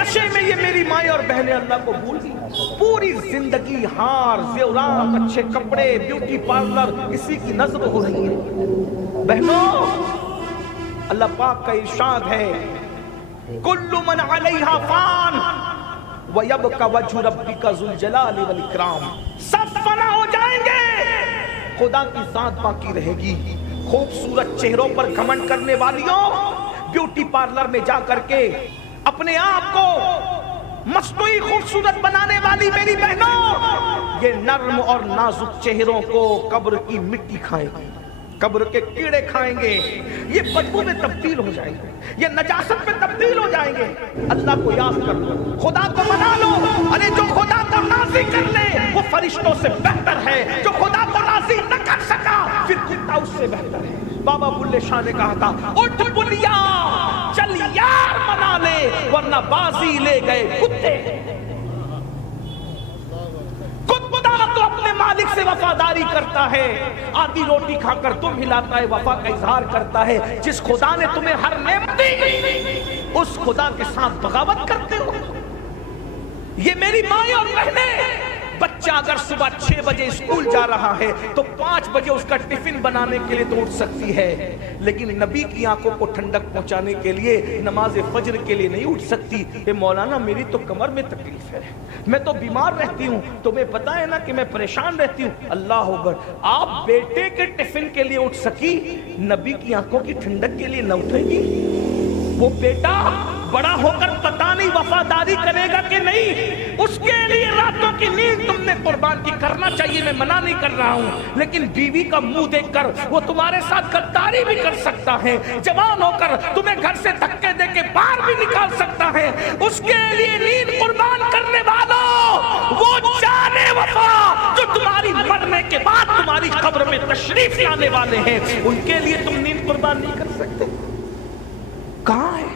نشے میں یہ میری مائیں اور بہنیں اللہ کو بھول گئی. پوری زندگی ہار زیورات اچھے کپڑے بیوٹی پارلر اسی کی نظر ہو رہی ہے. بہنوں اللہ پاک کا ارشاد ہے کل من علیہا فان وَيَبْقَ وَجْهُ رَبِّكَ ذُو الْجَلَالِ وَالْإِكْرَامِ. سب فنا ہو جائیں گے، خدا کی ذات باقی رہے گی. خوبصورت چہروں پر گھمنڈ کرنے والیوں، بیوٹی پارلر میں جا کر کے اپنے آپ کو مصنوعی خوبصورت بنانے والی میری بہنوں، یہ نرم اور نازک چہروں کو قبر کی مٹی کھائے گی، قبر کے کیڑے کھائیں گے، یہ بدبو میں تبدیل ہو جائیں گے، یہ نجاست میں تبدیل ہو جائیں گے. اللہ کو یاد کر لو، خدا کو منا لو. ارے جو خدا کو راضی کر لے وہ فرشتوں سے بہتر ہے، جو خدا کو راضی نہ کر سکا پھر کتا اس سے بہتر ہے. بابا بلے شاہ نے کہا تھا اٹھ بلیا چل یار منا لے ورنہ بازی لے گئے کتے. کتا تو اپنے مالک سے وفاداری کرتا ہے، آدھی روٹی کھا کر تم ہلاتا ہے، وفا کا اظہار کرتا ہے. جس خدا نے تمہیں ہر نعمت دی اس خدا کے ساتھ بغاوت کرتے ہو. یہ میری مائیں اور بہنیں، بچہ اگر صبح 6 بجے اسکول جا رہا ہے تو 5 بجے اس کا ٹفن بنانے کے لیے تو اٹھ سکتی ہے، لیکن نبی کی آنکھوں کو ٹھنڈک پہنچانے کے لیے نماز فجر کے لیے نہیں اٹھ سکتی. اے مولانا میری تو کمر میں تکلیف ہے، میں تو بیمار رہتی ہوں، تمہیں پتا ہے نا کہ میں پریشان رہتی ہوں. اللہ اکبر، آپ بیٹے کے ٹفن کے لیے اٹھ سکی، نبی کی آنکھوں کی ٹھنڈک کے لیے نہ اٹھے گی؟ وہ بیٹا بڑا ہو کر پتا نہیں وفاداری کرے گا کہ نہیں، اس کے لیے راتوں کی نیند تم نے قربان کی کرنا چاہیے. میں منع نہیں کر رہا ہوں، لیکن بیوی کا منہ دیکھ کر وہ تمہارے ساتھ غداری بھی کر سکتا ہے، جوان ہو کر تمہیں گھر سے دھکے دے کے باہر بھی نکال سکتا ہے. اس کے لیے نیند قربان کرنے والوں، وہ جانے وفا جو تمہاری مرنے کے بعد تمہاری قبر میں تشریف لانے والے ہیں، ان کے لیے تم نیند قربان نہیں کر سکتے. کہاں ہے؟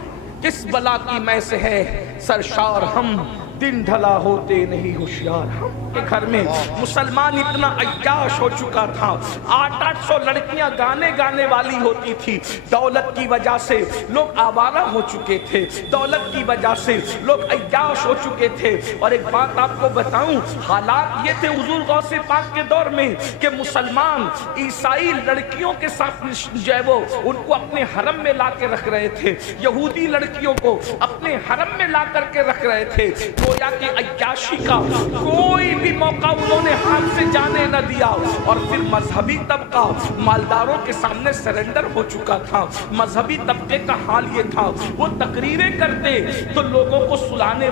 کس بلا کی میں سے ہے سرشار ہم، دن ڈھلا ہوتے نہیں ہوشیار ہم. کے گھر میں مسلمان اتنا عیاش ہو چکا تھا، 800 لڑکیاں گانے والی ہوتی تھی. دولت کی وجہ سے لوگ آوارہ ہو چکے تھے، دولت کی وجہ سے لوگ عیاش ہو چکے تھے. اور ایک بات آپ کو بتاؤں، حالات یہ تھے حضور غوث پاک کے دور میں کہ مسلمان عیسائی لڑکیوں کے ساتھ جو ہے وہ ان کو اپنے حرم میں لا کے رکھ رہے تھے، یہودی لڑکیوں کو اپنے حرم میں لا کر کے رکھ رہے تھے. گویا کہ عیاشی کا کوئی بھی موقع انہوں نے ہاتھ سے جانے نہ دیا. اور پھر مذہبی طبقہ مالداروں کے سامنے سرنڈر ہو چکا تھا. مذہبی طبقے کا حال یہ تھا، وہ تقریریں کرتے تو لوگوں کو سلانے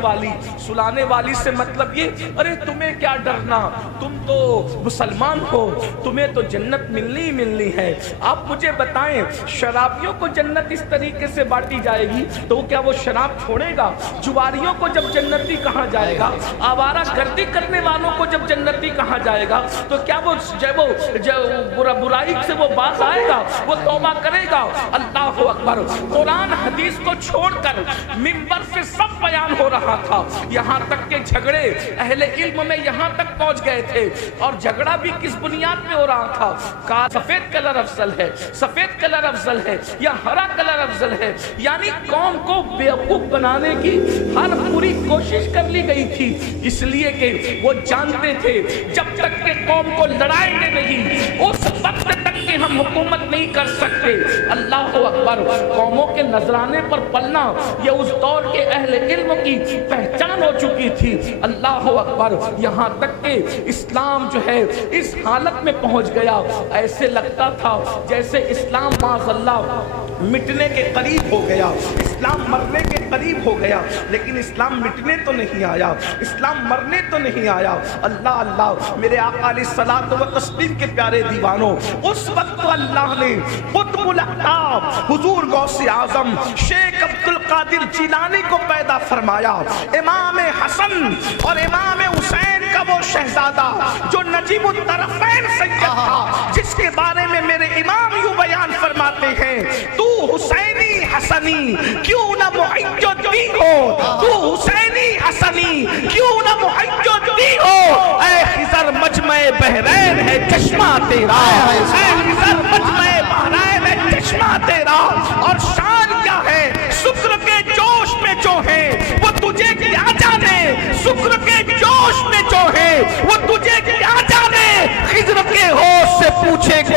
والی سے مطلب یہ، ارے تمہیں کیا ڈرنا، تم تو مسلمان ہو، تمہیں تو جنت ملنی ہی ملنی ہے. آپ مجھے بتائیں شرابیوں کو جنت اس طریقے سے بانٹی جائے گی تو کیا وہ شراب چھوڑے گا؟ جواریوں کو جب جنتی کہا جائے گا، آوارہ گردی کرنے والوں کو جب جنتی کہا جائے گا تو کیا وہ برائی سے وہ باز آئے گا؟ وہ توبہ کرے گا؟ اللہ اکبر. قرآن حدیث کو چھوڑ کر منبر سے سب بیان ہو رہا تھا، یہاں تک کہ جھگڑے اہل علم میں یہاں تک پہنچ گئے تھے. اور جھگڑا بھی کس بنیاد پہ ہو رہا تھا؟ کہا سفید کلر افضل ہے، سفید کلر افضل ہے یا ہرا کلر افضل ہے. یعنی قوم کو بیوقوف بنانے کی ہر پوری کوشش کر لی گئی تھی، اس لیے کہ وہ جانتے تھے جب تک کہ قوم کو لڑائیں گے نہیں اس وقت تک کہ ہم حکومت نہیں کر سکتے. اللہ اکبر. قوموں کے نذرانے پر پلنا یہ اس دور کے اہل علم کی پہچان ہو چکی تھی. اللہ اکبر. یہاں تک کہ اسلام جو ہے اس حالت میں پہنچ گیا، ایسے لگتا تھا جیسے اسلام معاذ اللہ مٹنے کے قریب ہو گیا، اسلام مرنے کے قریب ہو گیا. لیکن اسلام مٹنے تو نہیں آیا، اسلام مرنے تو نہیں آیا. اللہ اللہ. میرے آقا علیہ الصلوۃ والتسلیم کے پیارے دیوانوں، اس وقت اللہ نے قطب الاقطاب حضور غوث اعظم شیخ عبد القادر جیلانی کو پیدا فرمایا. امام حسن اور امام حسین کا وہ شہزادہ جو نجیب الطرفین سید تھا، جس کے بارے میں میرے امام یوں بیان فرماتے ہیں، تو حسینی حسنی کیوں نہ محج الدین ہو، تو حسینی حسنی کیوں نہ محج الدین ہو. اے خضر مجمع بحرین ہے چشمہ تیرا، اے خضر مجمع بحرین ہے چشمہ تیرا. اور شان کیا ہے؟ شکر کے جوش میں جو ہے وہ تجھے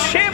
6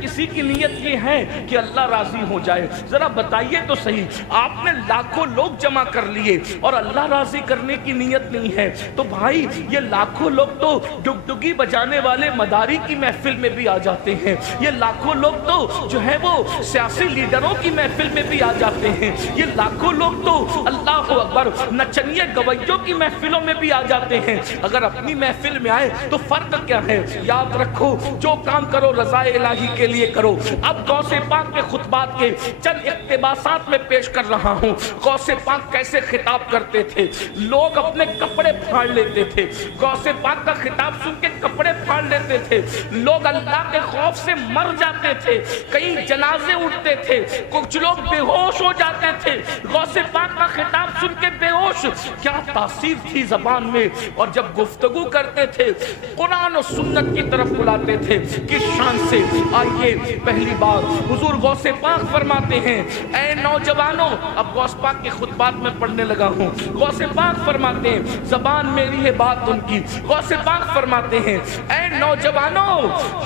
کسی کی نیت یہ ہے کہ اللہ راضی ہو جائے؟ ذرا بتائیے تو صحیح، آپ نے لاکھوں لوگ جمع کر لیے اور اللہ راضی کرنے کی نیت نہیں ہے، تو بھائی یہ لاکھوں لوگ تو ڈگڈگی بجانے والے مداری کی محفل میں بھی آ جاتے ہیں، یہ لاکھوں لوگ تو جو ہے وہ سیاسی لیڈروں کی محفل میں بھی آ جاتے ہیں، یہ لاکھوں لوگ تو اللہ اکبر نچنیے گویوں کی محفلوں میں بھی آ جاتے ہیں، اگر اپنی محفل میں آئے تو فرق کیا ہے؟ یاد رکھو جو کام کرو رضا الہی کے لیے کرو۔ اب غوث پاک کے خطبات کے چند اقتباسات میں پیش کر رہا ہوں۔ غوث پاک کیسے خطاب کرتے تھے؟ لوگ اپنے کپڑے پھاڑ لیتے تھے، غوث پاک کا خطاب سن کے کپڑے پھاڑ لیتے تھے، لوگ اللہ کے خوف سے مر جاتے تھے، کئی جنازے اٹھتے تھے، کچھ لوگ بے ہوش ہو جاتے تھے، غوث پاک کا خطاب سن کے بے ہوش۔ کیا تاثیر تھی زبان میں، اور جب گفتگو کرتے تھے قرآن و سنت کی طرف بلاتے تھے۔ کس شان سے؟ آئیے پہلی بار حضور غوث پاک فرماتے ہیں، اے نوجوانوں، اب غوث پاک کے خطبات میں پڑھنے لگا ہوں۔ غوث پاک فرماتے ہیں، زبان میری ہے بات ان کی، غوث پاک فرماتے ہیں اے نوجوانوں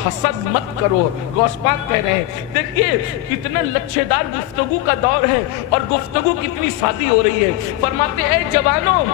حسد مت کرو۔ غوث پاک کہہ رہے ہیں، دیکھیے کتنا لچھے دار گفتگو کا دور ہے اور گفتگو کتنی سادی ہو رہی ہے۔ فرماتے اے جوانوں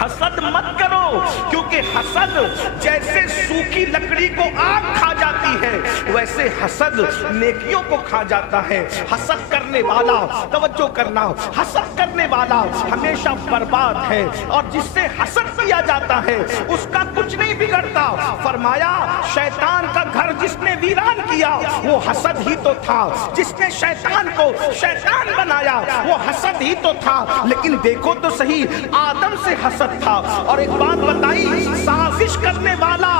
حسد مت کرو، کیونکہ حسد جیسے سوکھی لکڑی کو آگ کھا جاتی ہے ویسے حسد نیکیوں کو کھا جاتا ہے۔ حسد کرنے والا، توجہ کرنا، حسد کرنے والا ہمیشہ برباد ہے، اور جس سے حسد کیا جاتا ہے اس کا کچھ نہیں بگڑتا۔ فرمایا شیطان کا گھر جس نے ویران کیا وہ حسد ہی تو تھا، جس نے شیطان کو شیطان بنایا وہ حسد ہی تو تھا۔ لیکن دیکھو تو صحیح، آدم سے حسد تھا۔ اور ایک بات بتائی، سازش کرنے والا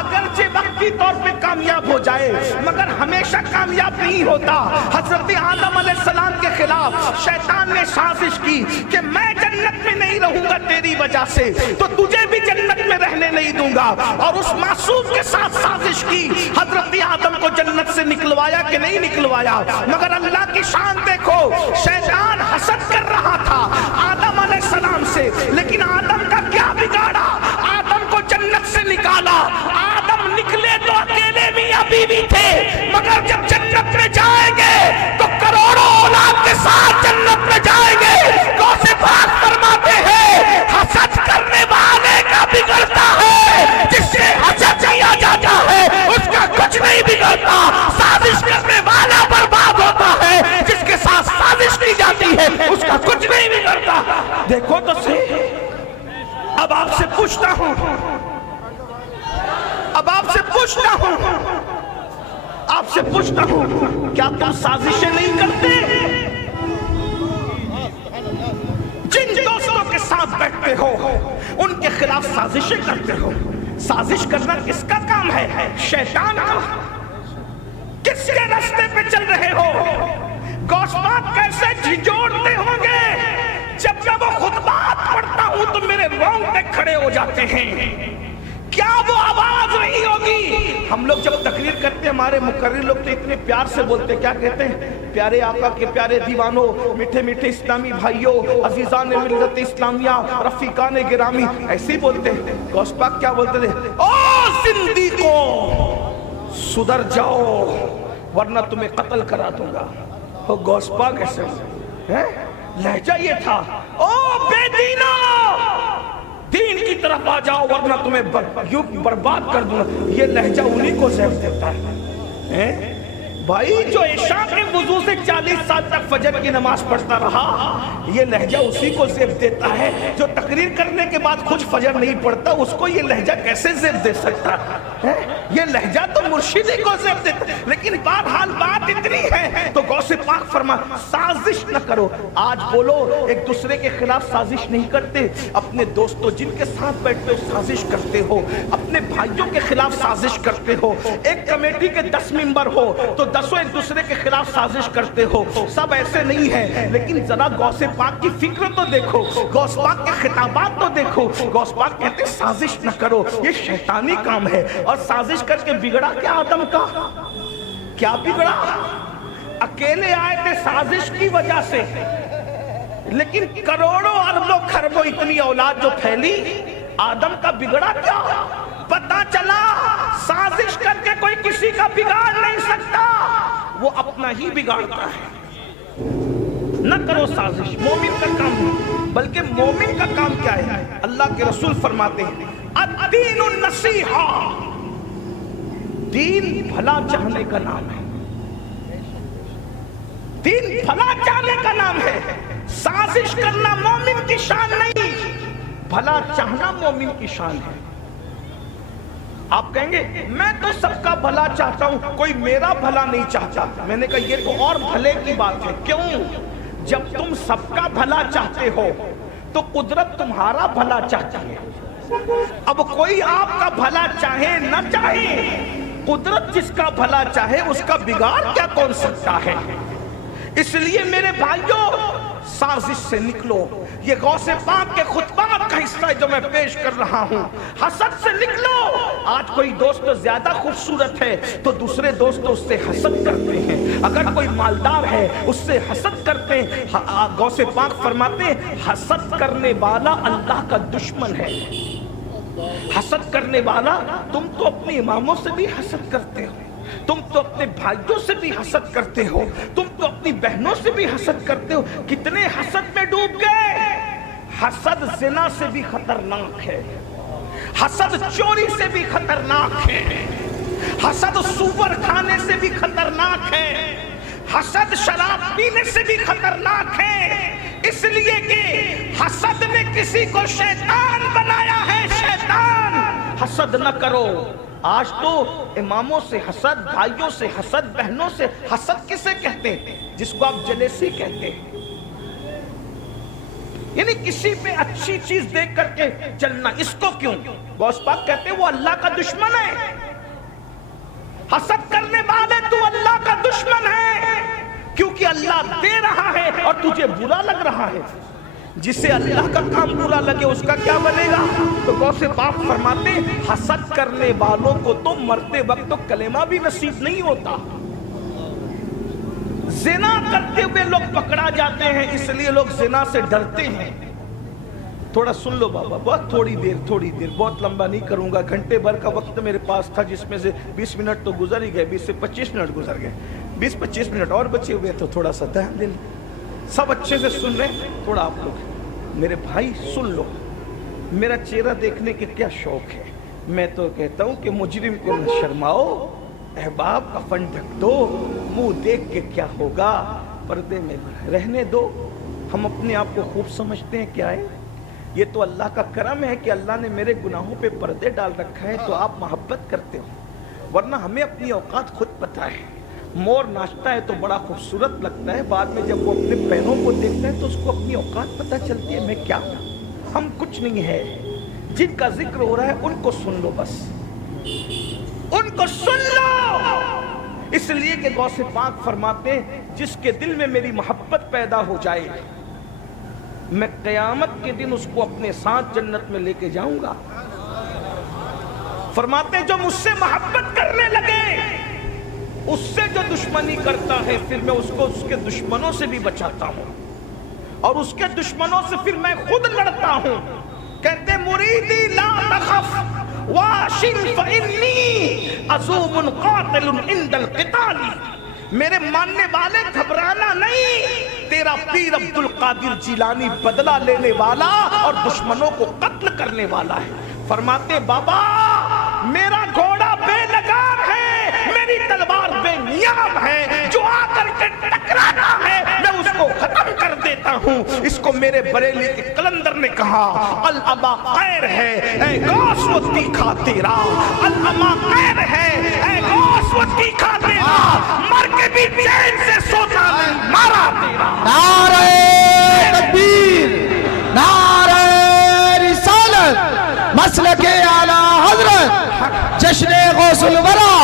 اگرچہ وقتی طور پہ کامیاب ہو جائے مگر ہمیشہ کامیاب نہیں ہوتا۔ حضرت آدم علیہ السلام کے خلاف شیطان نے سازش کی کہ میں جنت میں نہیں رہوں گا تیری وجہ سے، تو تجھے بھی جنت میں رہنے نہیں دوں گا، اور اس معصوم کے ساتھ سازش کی۔ حضرت آدم کو جنت سے نکلوایا کہ نہیں نکلوایا؟ مگر اللہ کی شان دیکھو، شیطان حسد کر رہا تھا آدم علیہ السلام سے، لیکن آدم کا کیا بگاڑا؟ آدم کو جنت سے نکالا۔ آدم نکلے تو اکیلے میاں بیوی تھے، مگر جب جنت میں جائیں گے تو کروڑوں اولاد کے ساتھ جنت میں جائیں گے۔ غوث پاک فرماتے ہیں حسد کرنے والے کا بگڑتا ہے، جس سے حسد کیا جاتا ہے اس کا کچھ نہیں بگڑتا۔ سازش کرنے والا برباد ہوتا ہے، جس کے ساتھ سازش کی جاتی ہے اس کا کچھ نہیں بگڑتا۔ دیکھو تو صحیح، اب آپ سے پوچھتا ہوں، آپ سے پوچھتا ہوں کیا تم سازشیں نہیں کرتے؟ جن دوستوں کے ساتھ بیٹھتے ہو ان کے خلاف سازشیں کرتے ہو۔ سازش کرنا کس کا کام ہے؟ شیطان کا۔ کس کے راستے پہ چل رہے ہو؟ غوث پاک کیسے جھنجھوڑتے ہوں گے؟ جب میں وہ خطبات پڑھتا ہوں تو میرے رونگٹے کھڑے ہو جاتے ہیں۔ کیا وہ آواز نہیں ہوگی؟ ہم لوگ جب تقریر کرتے ہیں ہمارے مقرر لوگ تو اتنے پیار سے بولتے ہیں، کیا کہتے ہیں؟ پیارے آقا کے پیارے دیوانوں، میٹھے میٹھے اسلامی بھائیوں، عزیزان ملت اسلامیہ، رفیقان گرامی، ایسے ہی بولتے ہیں۔ غوث پاک کیا بولتے تھے؟ او زندیقوں سدھر جاؤ ورنہ تمہیں قتل کرا دوں گا۔ غوث پاک ایسے لہجہ یہ تھا، او بے دینوں دین کی طرف آ جاؤ ورنہ تمہیں برباد کر دوں گا۔ یہ لہجہ انہی کو زیب دیتا ہے۔ بھائی جو عشاء کے وضو سے 40 سال تک فجر کی نماز پڑھتا رہا، یہ لہجہ اسی کو زیب دیتا ہے۔ جو تقریر کرنے کے بعد خود فجر نہیں پڑھتا اس کو یہ لہجہ کیسے زیب دے سکتا ہے؟ یہ لہجہ تو مرشدی کو زیب دیتا ہے۔ لیکن بہرحال بات اتنی ہے تو غوث پاک فرما سازش نہ کرو۔ آج بولو ایک دوسرے کے خلاف سازش نہیں کرتے، اپنے دوستوں جن کے ساتھ بیٹھتے ہو سازش کرتے ہو، اپنے بھائیوں کے خلاف سازش کرتے ہو۔ ایک کمیٹی کے 10 ممبر ہو تو 10 ایک دوسرے کے خلاف سازش کرتے ہو۔ سب ایسے نہیں ہیں، لیکن ذرا غوث پاک کی فکر تو دیکھو، غوث پاک کے خطابات تو دیکھو۔ غوث پاک کہتے ہیں سازش نہ کرو، یہ شیطانی کام ہے۔ اور سازش کر کے بگڑا کیا آدم کا؟ کیا بگڑا؟ اکیلے آئے تھے سازش کی وجہ سے، لیکن کروڑوں اربوں خربوں اتنی اولاد جو پھیلی، آدم کا بگڑا کیا؟ پتہ چلا سازش کر کے کوئی کسی کا بگاڑ نہیں سکتا، وہ اپنا ہی بگاڑتا ہے۔ نہ کرو سازش، مومن کا کام نہیں، بلکہ مومن کا کام کیا ہے؟ اللہ کے رسول فرماتے ہیں الدین النصیحہ، دین بھلا چاہنے کا نام ہے، دین بھلا چاہنے کا نام ہے۔ سازش کرنا مومن کی شان نہیں، بھلا چاہنا مومن کی شان ہے۔ آپ کہیں گے میں تو سب کا بھلا چاہتا ہوں، کوئی میرا بھلا نہیں چاہتا۔ میں نے کہا یہ تو اور بھلے کی بات ہے۔ کیوں؟ جب تم سب کا بھلا چاہتے ہو تو قدرت تمہارا بھلا چاہتی ہے۔ اب کوئی آپ کا بھلا چاہے نہ چاہے، قدرت جس کا بھلا چاہے اس کا بگاڑ کیا کون سکتا ہے؟ اس لیے میرے بھائیوں سازش سے نکلو۔ یہ غوث پاک کے خطبات کا حصہ ہے جو میں پیش کر رہا ہوں۔ حسد سے نکلو۔ آج کوئی دوست زیادہ خوبصورت ہے تو دوسرے دوست اس سے حسد کرتے ہیں، اگر کوئی مالدار ہے اس سے حسد کرتے ہیں۔ غوث پاک فرماتے ہیں حسد کرنے والا اللہ کا دشمن ہے۔ حسد کرنے والا، تم تو اپنے اماموں سے بھی حسد کرتے ہو، تم تو اپنے بھائیوں سے بھی حسد کرتے ہو، تم تو اپنی بہنوں سے بھی حسد کرتے ہو۔ کتنے حسد میں ڈوب گئے۔ حسد زنا سے بھی خطرناک ہے، حسد چوری سے بھی خطرناک ہے، حسد سور کھانے سے بھی خطرناک ہے، حسد شراب پینے سے بھی خطرناک ہے۔ اس لیے کہ حسد نے کسی کو شیطان بنایا ہے، شیطان۔ حسد نہ کرو۔ آج تو اماموں سے حسد، بھائیوں سے حسد، بہنوں سے حسد کسے کہتے ہیں؟ جس کو آپ جلیسی کہتے ہیں، یعنی کسی پہ اچھی چیز دیکھ کر کے جلنا۔ اس کو کیوں؟ غوث پاک کہتے ہیں وہ اللہ کا دشمن ہے۔ حسد کرنے والے تو اللہ کا دشمن ہے، کیونکہ اللہ دے رہا ہے اور تجھے برا لگ رہا ہے۔ جسے اللہ کا کام برا لگے اس کا کیا بنے گا؟ تو غوث پاک فرماتے ہیں حسد کرنے والوں کو تو مرتے وقت تو کلمہ بھی نصیب نہیں ہوتا۔ زنا کرتے ہوئے لوگ پکڑا جاتے ہیں، اس لیے لوگ زنا سے ڈرتے ہیں۔ تھوڑا سن لو بابا، بہت تھوڑی دیر، بہت لمبا نہیں کروں گا۔ گھنٹے بھر کا وقت میرے پاس تھا، جس میں سے 20 منٹ تو گزر ہی گئے، 20 سے 25 منٹ گزر گئے، 20-25 منٹ اور بچے ہوئے تو تھوڑا سا دھیان دیں۔ سب اچھے سے سن رہے ہیں؟ تھوڑا آپ لوگ میرے بھائی سن لو۔ میرا چہرہ دیکھنے کے کیا شوق ہے، میں تو کہتا ہوں کہ مجرم کو نہ شرماؤ، احباب کا فن ڈھک دو، منہ دیکھ کے کیا ہوگا، پردے میں رہنے دو۔ ہم اپنے آپ کو خوب سمجھتے ہیں کیا ہے؟ یہ تو اللہ کا کرم ہے کہ اللہ نے میرے گناہوں پہ پردے ڈال رکھا ہے تو آپ محبت کرتے ہو، ورنہ ہمیں اپنی اوقات خود پتہ ہے۔ مور ناچتا ہے تو بڑا خوبصورت لگتا ہے، بعد میں جب وہ اپنے پیروں کو دیکھتا ہے تو اس کو اپنی اوقات پتہ چلتی ہے میں کیا ہوں، ہم کچھ نہیں ہے۔ جن کا ذکر ہو رہا ہے ان کو سن لو، بس ان کو سن لو۔ اس لیے کہ غوث پاک فرماتے ہیں جس کے دل میں میری محبت پیدا ہو جائے میں قیامت کے دن اس کو اپنے ساتھ جنت میں لے کے جاؤں گا۔ فرماتے ہیں جو مجھ سے محبت کرنے لگے اس سے جو دشمنی کرتا ہے پھر میں اس کو اس کے دشمنوں سے بھی بچاتا ہوں، اور اس کے دشمنوں سے پھر میں خود لڑتا ہوں۔ کہتے مریدی لا تخف واشن فإنی عزوم قاتل عند القتال، میرے ماننے والے گھبرانا نہیں، تیرا پیر عبد القادر جیلانی بدلہ لینے والا اور دشمنوں کو قتل کرنے والا ہے۔ فرماتے بابا میرا گھوڑا بے لگام ہے، میری تلوار بے نیام ہے، جو آ کر کے ٹکراتا ہے میں اس کو ختم کر دیتا ہوں۔ اس کو میرے بریلی کے قلندر نے کہا الابا خیر ہے اے غوث و تیکھا تیرا، الابا خیر ہے اے غوث و تیکھا تیرا، مر کے بھی چین سے سوتا نہیں مارا تیرا۔ نعرہ تکبیر، نعرہ رسالت، مسلک اعلی حضرت جشن غوث الورا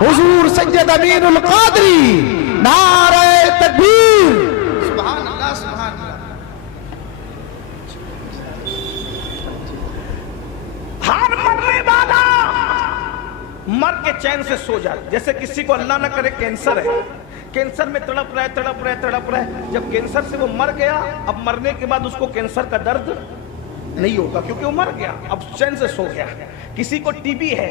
حضور سید امین القادری، نعرہ تکبیر۔ سبحان اللہ سبحان اللہ۔ ہر مرنے والا مر کے چین سے سو جائے۔ جیسے کسی کو اللہ نہ کرے کینسر ہے، کینسر میں تڑپ رہا ہے، جب کینسر سے وہ مر گیا اب مرنے کے بعد اس کو کینسر کا درد نہیں ہوگا کیونکہ وہ مر گیا، اب چین سے سو گیا۔ کسی کو ٹی بی ہے،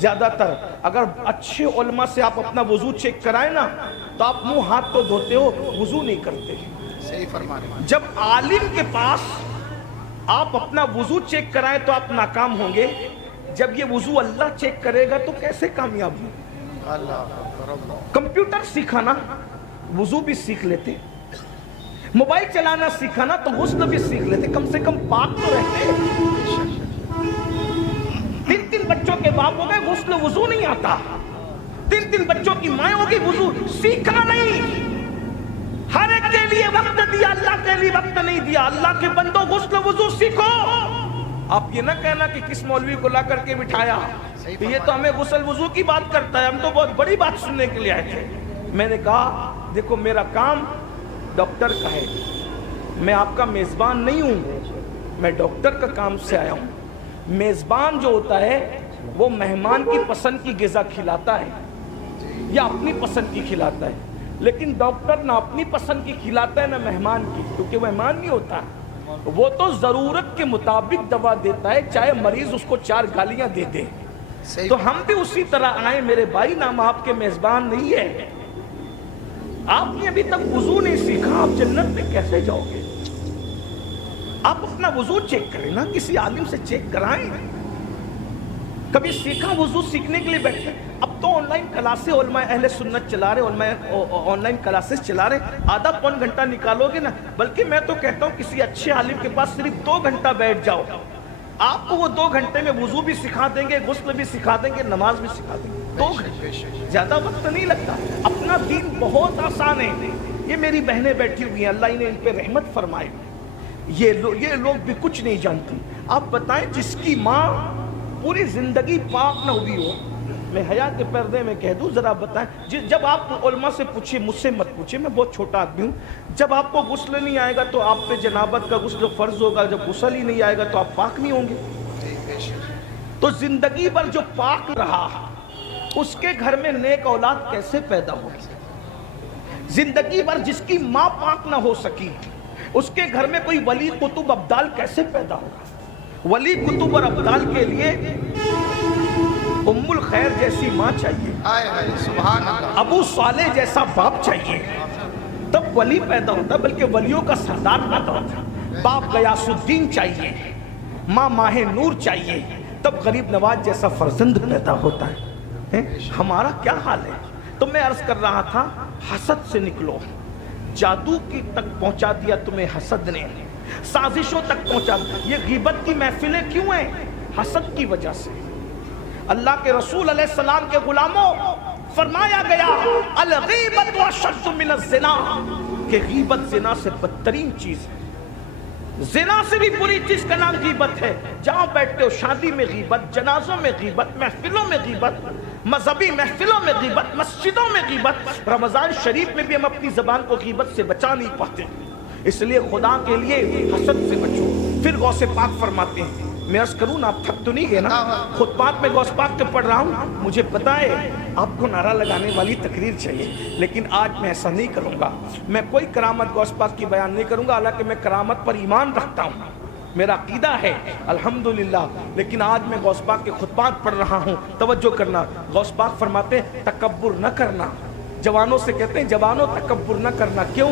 زیادہ تر اگر اچھے علماء سے آپ اپنا وضو چیک کرائیں نا تو آپ منہ ہاتھ تو دھوتے ہو، وضو نہیں کرتے. صحیح فرما رہے ہیں. جب عالم کے پاس آپ اپنا وضو چیک کرائیں تو آپ ناکام ہوں گے، جب یہ وضو اللہ چیک کرے گا تو کیسے کامیاب ہوں؟ اللہ اکبر اللہ. کمپیوٹر سیکھانا وضو بھی سیکھ لیتے، موبائل چلانا سیکھانا تو غسل بھی سیکھ لیتے، کم سے کم پاک تو رہتے. 3 بچوں کے باپ ہو گئے، غسل وضو نہیں آتا. 3 بچوں کی مائیں ہوگی، وضو سیکھا نہیں. ہر ایک کے لیے وقت دیا، اللہ کے لیے وقت نہیں دیا. اللہ کے بندو غسل وضو سیکھو. آپ یہ نہ کہنا کہ کس مولوی کو لا کر کے بٹھایا کہ یہ تو ہمیں غسل وضو کی بات کرتا ہے، ہم تو بہت بڑی بات سننے کے لیے آئے تھے. میں نے کہا دیکھو میرا کام ڈاکٹر کا ہے، میں آپ کا میزبان نہیں ہوں، میں ڈاکٹر کا کام سے آیا ہوں. میزبان جو ہوتا ہے وہ مہمان کی پسند کی غذا کھلاتا ہے یا اپنی پسند کی کھلاتا ہے، لیکن ڈاکٹر نہ اپنی پسند کی کھلاتا ہے نہ مہمان کی، کیونکہ مہمان نہیں ہوتا. وہ تو ضرورت کے مطابق دوا دیتا ہے، چاہے مریض اس کو 4 گالیاں دے دے. تو ہم بھی اسی طرح آئے میرے بھائی، نام آپ کے میزبان نہیں ہے. آپ نے ابھی تک وضو نہیں سیکھا، آپ جنت میں کیسے جاؤ گے؟ آپ اپنا وضو چیک کریں نا، کسی عالم سے چیک کرائیں. کبھی سیکھا وضو سیکھنے کے لیے بیٹھے. اب تو آن لائن کلاسیں علماء اہل سنت چلا رہے، علماء آن لائن کلاسز چلا رہے. آدھا پون گھنٹہ نکالو گے نا، بلکہ میں تو کہتا ہوں کسی اچھے عالم کے پاس صرف 2 گھنٹہ بیٹھ جاؤ، آپ کو وہ 2 گھنٹے میں وضو بھی سکھا دیں گے، غسل بھی سکھا دیں گے، نماز بھی سکھا دیں گے. 2 گھنٹے زیادہ وقت نہیں لگتا. اپنا دین بہت آسان ہے. یہ میری بہنیں بیٹھی ہوئی ہیں، اللہ انہیں ان پہ رحمت فرمائے. یہ لوگ بھی کچھ نہیں جانتی. آپ بتائیں جس کی ماں پوری زندگی پاک نہ ہوئی ہو، میں حیا کے پردے میں کہہ دوں، ذرا بتائیں. جب آپ علماء سے پوچھیں، مجھ سے مت پوچھیں، میں بہت چھوٹا آدمی ہوں. جب آپ کو غسل نہیں آئے گا تو آپ پہ جنابت کا غسل فرض ہوگا، جب غسل ہی نہیں آئے گا تو آپ پاک نہیں ہوں گے. تو زندگی بھر جو پاک رہا اس کے گھر میں نیک اولاد کیسے پیدا ہوگی؟ زندگی بھر جس کی ماں پاک نہ ہو سکی اس کے گھر میں کوئی ولی قطب ابدال کیسے پیدا ہوگا؟ ولی قطب اور ابدال کے لیے ام الخیر جیسی ماں چاہیے، سبحان اللہ. ابو صالح جیسا باپ چاہیے، تب ولی پیدا ہوتا. بلکہ ولیوں کا سردار پیدا ہوتا. باپ غیاث الدین چاہیے، ماں ماہ نور چاہیے، تب غریب نواز جیسا فرزند پیدا ہوتا ہے. ہمارا کیا حال ہے؟ تو میں عرض کر رہا تھا حسد سے نکلو. جادو کی تک پہنچا دیا تمہیں حسد نے، سازشوں تک پہنچا. یہ غیبت کی محفلیں کیوں ہیں؟ حسد کی وجہ سے. اللہ کے رسول علیہ السلام کے غلاموں فرمایا گیا الغیبت اشد من الزنا، کہ غیبت زنا سے بدترین چیز ہے. زنا سے بھی بری چیز کا نام غیبت ہے. جہاں بیٹھتے ہو شادی میں غیبت، جنازوں میں غیبت، محفلوں میں غیبت، مذہبی محفلوں میں غیبت، مسجدوں میں غیبت. رمضان شریف میں بھی ہم اپنی زبان کو غیبت سے بچا نہیں پاتے. اس لیے خدا کے لیے حسد سے بچو. پھر غوث پاک فرماتے ہیں، میں عرض کروں نا، آپ تھک تو نہیں گئے نا؟ خطبات میں غوث پاک کے پڑھ رہا ہوں. مجھے پتا ہے آپ کو نعرہ لگانے والی تقریر چاہیے، لیکن آج میں ایسا نہیں کروں گا. میں کوئی کرامت غوث پاک کی بیان نہیں کروں گا، حالانکہ میں کرامت پر ایمان رکھتا ہوں، میرا عقیدہ ہے الحمدللہ. لیکن آج میں غوث پاک کے خطبات پڑھ رہا ہوں. توجہ کرنا. غوث پاک فرماتے ہیں تکبر نہ کرنا. جوانوں سے کہتے ہیں جوانوں تکبر نہ کرنا. کیوں؟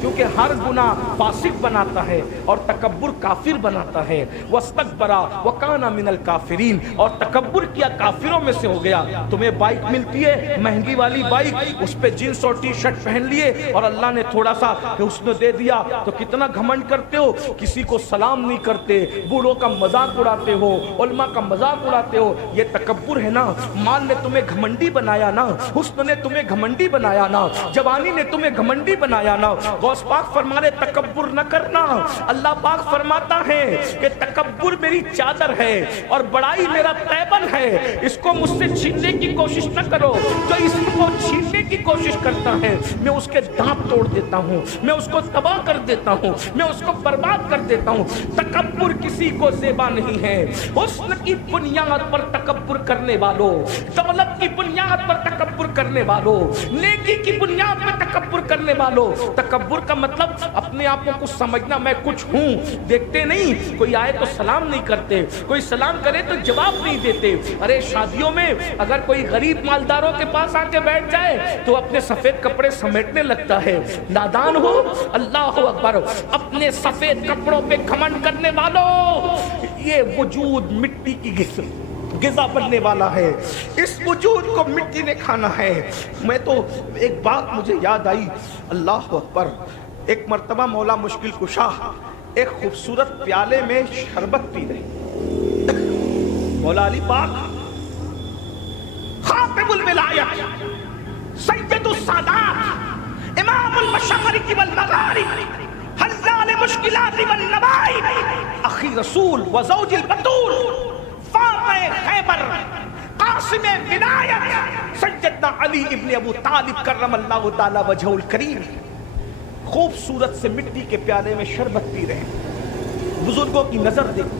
کیونکہ ہر گناہ فاسق بناتا ہے اور تکبر کافر بناتا ہے. واستکبر وکان من الکافرین، اور تکبر کیا کافروں میں سے ہو گیا. تمہیں بائک ملتی ہے مہنگی والی بائک، اس پہ جینس اور ٹی شرٹ پہن لیے اور اللہ نے تھوڑا سا حسن دے دیا تو کتنا گھمنڈ کرتے ہو. کسی کو سلام نہیں کرتے، بوڑھوں کا مذاق اڑاتے ہو، علماء کا مذاق اڑاتے ہو. یہ تکبر ہے نا. مال نے تمہیں گھمنڈی بنایا نا، حسن نے تمہیں گھمنڈی بنایا نا، جوانی نے تمہیں گھمنڈی بنایا نا. غوث پاک فرمانے تکبر نہ کرنا. اللہ پاک فرماتا ہے کہ تکبر میری چادر ہے اور بڑائی میرا تیبن ہے، اس کو مجھ سے چھیننے کی کوشش نہ کرو. جو اس کو چھیننے کی کوشش کرتا ہے میں اس کے دانت توڑ دیتا ہوں، میں اس کو تباہ کر دیتا ہوں، میں اس کو برباد کر دیتا ہوں. تکبر کسی کو زیبا نہیں ہے. حسن کی بنیاد پر تکبر کرنے والوں، دولت کی بنیاد پر تکبر کرنے والوں، نیکی کی بنیاد پر تکبر کرنے والوں، تکبر کا مطلب اپنے آپ کو کچھ سمجھنا، میں کچھ ہوں، دیکھتے نہیں، کوئی آئے تو سلام نہیں کرتے، کوئی سلام کرے تو جواب نہیں دیتے۔ ارے شادیوں میں اگر کوئی غریب مالداروں کے پاس آ کے بیٹھ جائے تو اپنے سفید کپڑے سمیٹنے لگتا ہے۔ نادان ہو، اللہ اکبر، اپنے سفید کپڑوں پہ گھمنڈ کرنے والوں، یہ وجود مٹی کی غذا بننے والا ہے، اس وجود کو مٹی نے کھانا ہے۔ میں تو ایک بات مجھے یاد آئی، اللہ اکبر، ایک مرتبہ مولا مشکل کشا ایک خوبصورت پیالے میں شربت پی رہے، مولا علی پاک خاتم الولایت سید السادات امام المشارق والمغارب حلال مشکلات والنوائب اخی رسول و زوج البتول فاطمہ خیبر قاسم ولایت سیدنا علی ابن ابو طالب کرم اللہ تعالی وجہہ الکریم خوبصورت سے مٹی کے پیالے میں شربت پی رہے ہیں۔ بزرگوں کی نظر دیکھو،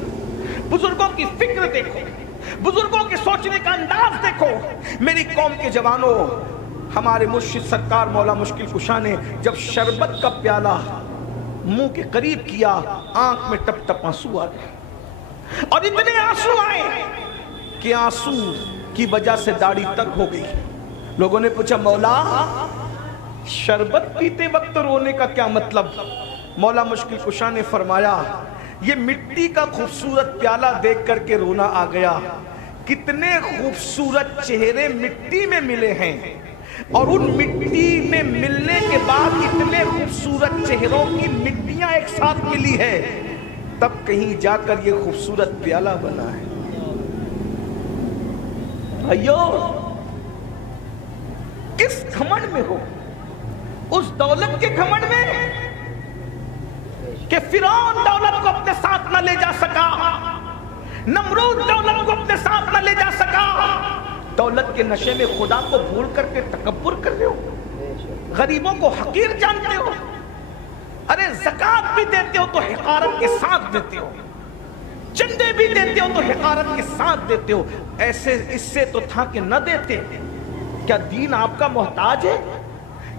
بزرگوں کی فکر دیکھو، بزرگوں کے سوچنے کا انداز دیکھو۔ میری قوم کے جوانوں، ہمارے مرشد سرکار مولا مشکل کشا نے جب شربت کا پیالہ منہ کے قریب کیا، آنکھ میں ٹپ ٹپ آنسو آ گئے، اور اتنے آنسو آئے کہ آنسو کی وجہ سے داڑھی تک ہو گئی۔ لوگوں نے پوچھا مولا شربت پیتے وقت رونے کا کیا مطلب؟ مولا مشکل کشا نے فرمایا یہ مٹی کا خوبصورت پیالہ دیکھ کر کے رونا آ گیا۔ کتنے خوبصورت چہرے مٹی میں ملے ہیں، اور ان مٹی میں ملنے کے بعد اتنے خوبصورت چہروں کی مٹیاں ایک ساتھ ملی ہے، تب کہیں جا کر یہ خوبصورت پیالہ بنا ہے۔ بھائیو، کس گھمنڈ میں ہو؟ اس دولت کے گھمنڈ میں کہ فرعون دولت کو اپنے ساتھ نہ لے جا سکا، نمرود دولت کو اپنے ساتھ نہ لے جا سکا، دولت کے نشے میں خدا کو بھول کر کے تکبر کر رہے ہو، غریبوں کو حقیر جانتے ہو، ارے زکوٰۃ بھی دیتے ہو تو حقارت کے ساتھ دیتے ہو، چندے بھی دیتے ہو تو حقارت کے ساتھ دیتے ہو۔ ایسے اس سے تو تھا کہ نہ دیتے۔ کیا دین آپ کا محتاج ہے؟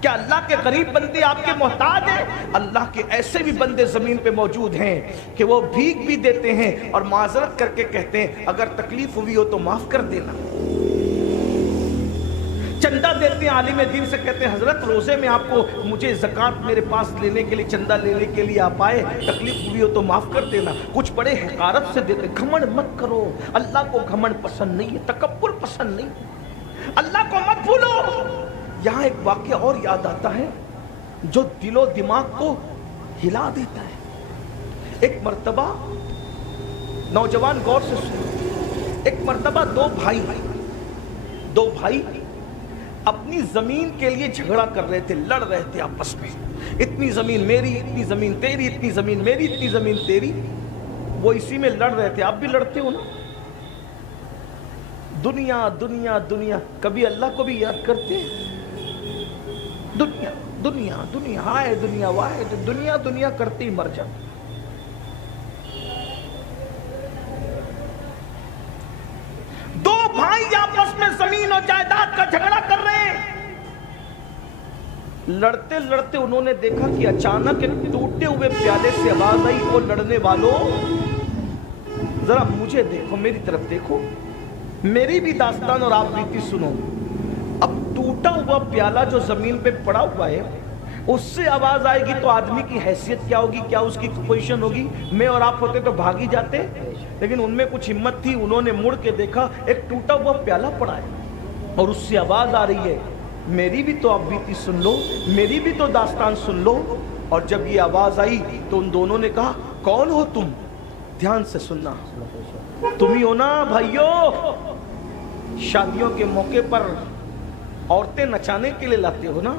کیا اللہ کے غریب بندے آپ کے محتاج ہیں؟ اللہ کے ایسے بھی بندے زمین پہ موجود ہیں کہ وہ بھیک بھی دیتے ہیں اور معذرت کر کے کہتے ہیں اگر تکلیف ہوئی ہو تو معاف کر دینا۔ چندہ دیتے ہیں عالم دین سے، کہتے ہیں حضرت روزے میں آپ کو مجھے زکوٰۃ میرے پاس لینے کے لیے، چندہ لینے کے لیے آپ آئے، تکلیف ہوئی ہو تو معاف کر دینا۔ کچھ بڑے حقارت سے دیتے۔ گھمنڈ مت کرو، اللہ کو گھمنڈ پسند نہیں ہے، تکبر پسند نہیں، اللہ کو مت بھولو۔ یہاں ایک واقعہ اور یاد آتا ہے جو دل و دماغ کو ہلا دیتا ہے۔ ایک مرتبہ، نوجوان غور سے سنو، ایک مرتبہ دو بھائی اپنی زمین کے لیے جھگڑا کر رہے تھے، لڑ رہے تھے آپس میں، اتنی زمین میری، اتنی زمین تیری، اتنی زمین میری، اتنی زمین تیری۔ وہ اسی میں لڑ رہے تھے۔ آپ بھی لڑتے ہو نا، دنیا دنیا دنیا، کبھی اللہ کو بھی یاد کرتے ہیں؟ دنیا دنیا دنیا، ہائے دنیا واحد، دنیا دنیا کرتے ہی مر جاتے۔ دو بھائی آپس میں زمین اور جائیداد کا جھگڑا کر رہے ہیں۔ لڑتے لڑتے انہوں نے دیکھا کہ اچانک ایک ٹوٹے ہوئے پیالے سے آواز آئی، وہ لڑنے والوں ذرا مجھے دیکھو، میری طرف دیکھو، میری بھی داستان اور آپ بیتی سنو۔ اب ٹوٹا ہوا پیالہ جو زمین پہ پڑا ہوا ہے، اس سے آواز آئے گی تو آدمی کی حیثیت کیا ہوگی، کیا اس کی پوزیشن ہوگی؟ میں اور آپ ہوتے تو بھاگ ہی جاتے، لیکن ان میں کچھ ہمت تھی، انہوں نے مڑ کے دیکھا ایک ٹوٹا ہوا پیالہ پڑا ہے اور اس سے آواز آ رہی ہے۔ میری بھی تو آپ بیتی سن لو، میری بھی تو داستان سن لو۔ اور جب یہ آواز آئی تو ان دونوں نے کہا کون ہو تم؟ دھیان سے سننا، تم ہی ہو نا بھائیو شادیوں کے موقع پر عورتیں نچانے کے لیے لاتے ہو نا،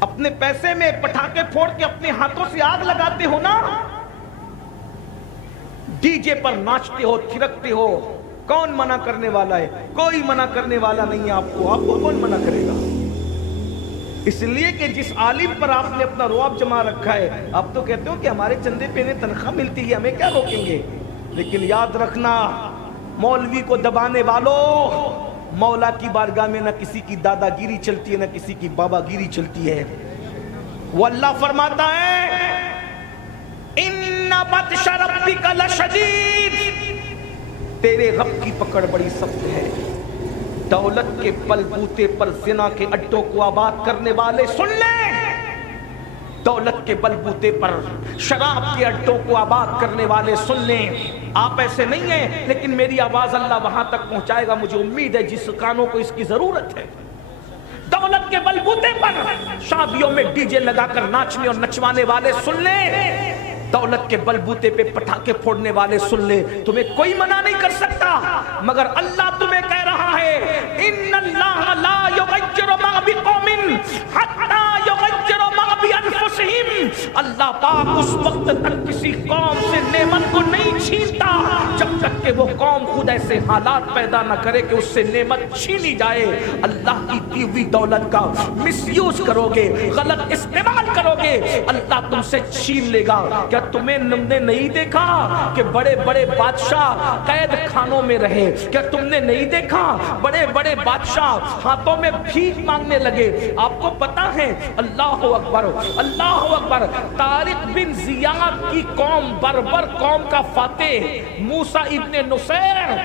اپنے پیسے میں پٹاخے پھوڑ کے اپنے ہاتھوں سے آگ لگاتے ہو نا، ڈی جے پر ناچتے ہو، تھرکتے ہو۔ کون منع کرنے والا ہے؟ کوئی منع کرنے والا نہیں ہے آپ کو کون منع کرے گا؟ اس لیے کہ جس عالم پر آپ نے اپنا رعب جما رکھا ہے، آپ تو کہتے ہو کہ ہمارے چندے پہ انہیں تنخواہ ملتی ہے، ہمیں کیا روکیں گے؟ لیکن یاد رکھنا، مولوی کو دبانے والوں، مولا کی بارگاہ میں نہ کسی کی دادا گیری چلتی ہے، نہ کسی کی بابا گیری چلتی ہے۔ وہ اللہ فرماتا ہے ان بطش ربک لشدید، تیرے رب کی پکڑ بڑی سخت ہے۔ دولت کے بل بوتے پر زنا کے اڈوں کو آباد کرنے والے سن لیں، دولت کے بل بوتے پر شراب کے اڈوں کو آباد کرنے والے سن لیں۔ آپ ایسے نہیں ہیں، لیکن میری آواز اللہ وہاں تک پہنچائے گا، مجھے امید ہے جس کانوں کو اس کی ضرورت ہے۔ دولت کے بل بوتے پر شادیوں میں ڈی جے لگا کر ناچنے اور نچوانے والے سن لیں، دولت کے بل بوتے پہ پٹاخے پھوڑنے والے سن لیں، تمہیں کوئی منع نہیں کر سکتا، مگر اللہ تمہیں کہہ رہا ہے ان اللہ لا یغیر ما بقوم حتی یغیر ما بانفسہم، اللہ پاک اس وقت تک کسی قوم سے نعمت کو نہیں چھینتا جب تک کہ وہ قوم خود ایسے حالات پیدا نہ کرے کہ اس سے نعمت چھینی جائے۔ اللہ کی دی ہوئی دولت کا مس یوز کرو گے، غلط استعمال کرو گے، اللہ تم سے چھین لے گا۔ کیا تمہیں نے نہیں دیکھا کہ بڑے بڑے بادشاہ قید خانوں میں رہے؟ کیا تم نے نہیں دیکھا بڑے بڑے بادشاہ ہاتھوں میں بھیک مانگنے لگے؟ آپ کو پتا ہے اللہ اکبر اللہ اکبر، طارق بن زیاد کی قوم، بربر قوم کا فاتح موسیٰ ابن نصیر،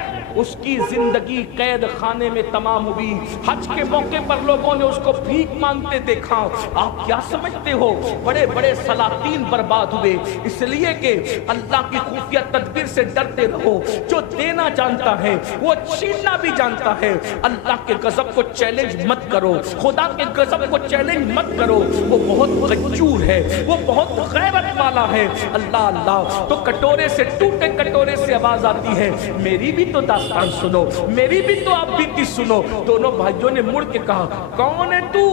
اس کی زندگی قید خانے میں تمام ہوئی۔ حج کے موقع پر لوگوں نے اس کو بھیک مانگتے دیکھا۔ آپ کیا سمجھتے ہو بڑے بڑے سلاطین برباد ہوئے؟ اس لیے کہ اللہ کی خفیہ تدبیر سے ڈرتے رہو، جو دینا جانتا ہے وہ چھیننا بھی جانتا ہے۔ اللہ کے غضب کو چیلنج مت کرو، خدا کے غضب کو چیلنج مت کرو، وہ بہت غجور ہے، وہ بہت غیرت والا ہے۔ اللہ اللہ تو کٹورے سے، ٹوٹے کٹورے سے آواز آتی ہے، میری بھی تو داستان سنو، میری بھی تو آپ بیتی سنو۔ دونوں بھائیوں نے مڑ کے کہا کون ہے تو؟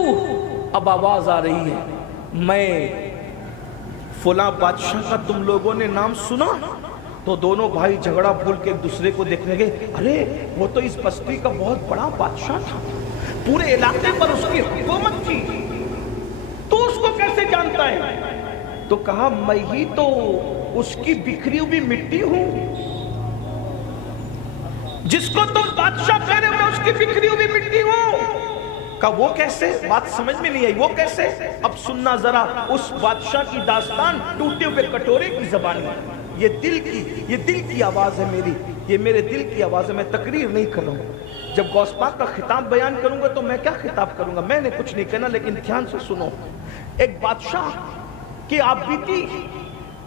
اب آواز آ رہی ہے، میں فلاں بادشاہ کا تم لوگوں نے نام سنا؟ تو دونوں بھائی جھگڑا بھول کے ایک دوسرے کو دیکھنے گئے، ارے وہ تو اس بستی کا بہت بڑا بادشاہ تھا، پورے علاقے پر اس کی حکومت تھی، تو اس کو کیسے جانتا ہے؟ تو کہا میں ہی تو اس کی بکھری ہوئی مٹی ہوں، جس کو تم بادشاہ کہہ رہے ہو میں اس کی بکھری ہوئی مٹی ہوں۔ کہا وہ کیسے؟ بات سمجھ میں نہیں آئی، وہ کیسے؟ اب سننا ذرا اس بادشاہ کی داستان ٹوٹے ہوئے کٹورے کی زبان میں۔ یہ دل کی آواز ہے میری، یہ میرے دل کی آواز ہے، میں تقریر نہیں کر رہا ہوں۔ جب غوث پاک کا خطاب بیان کروں گا تو میں کیا خطاب کروں گا؟ میں نے کچھ نہیں کہنا، لیکن دھیان سے سنو۔ ایک بادشاہ کی آپ بیتی،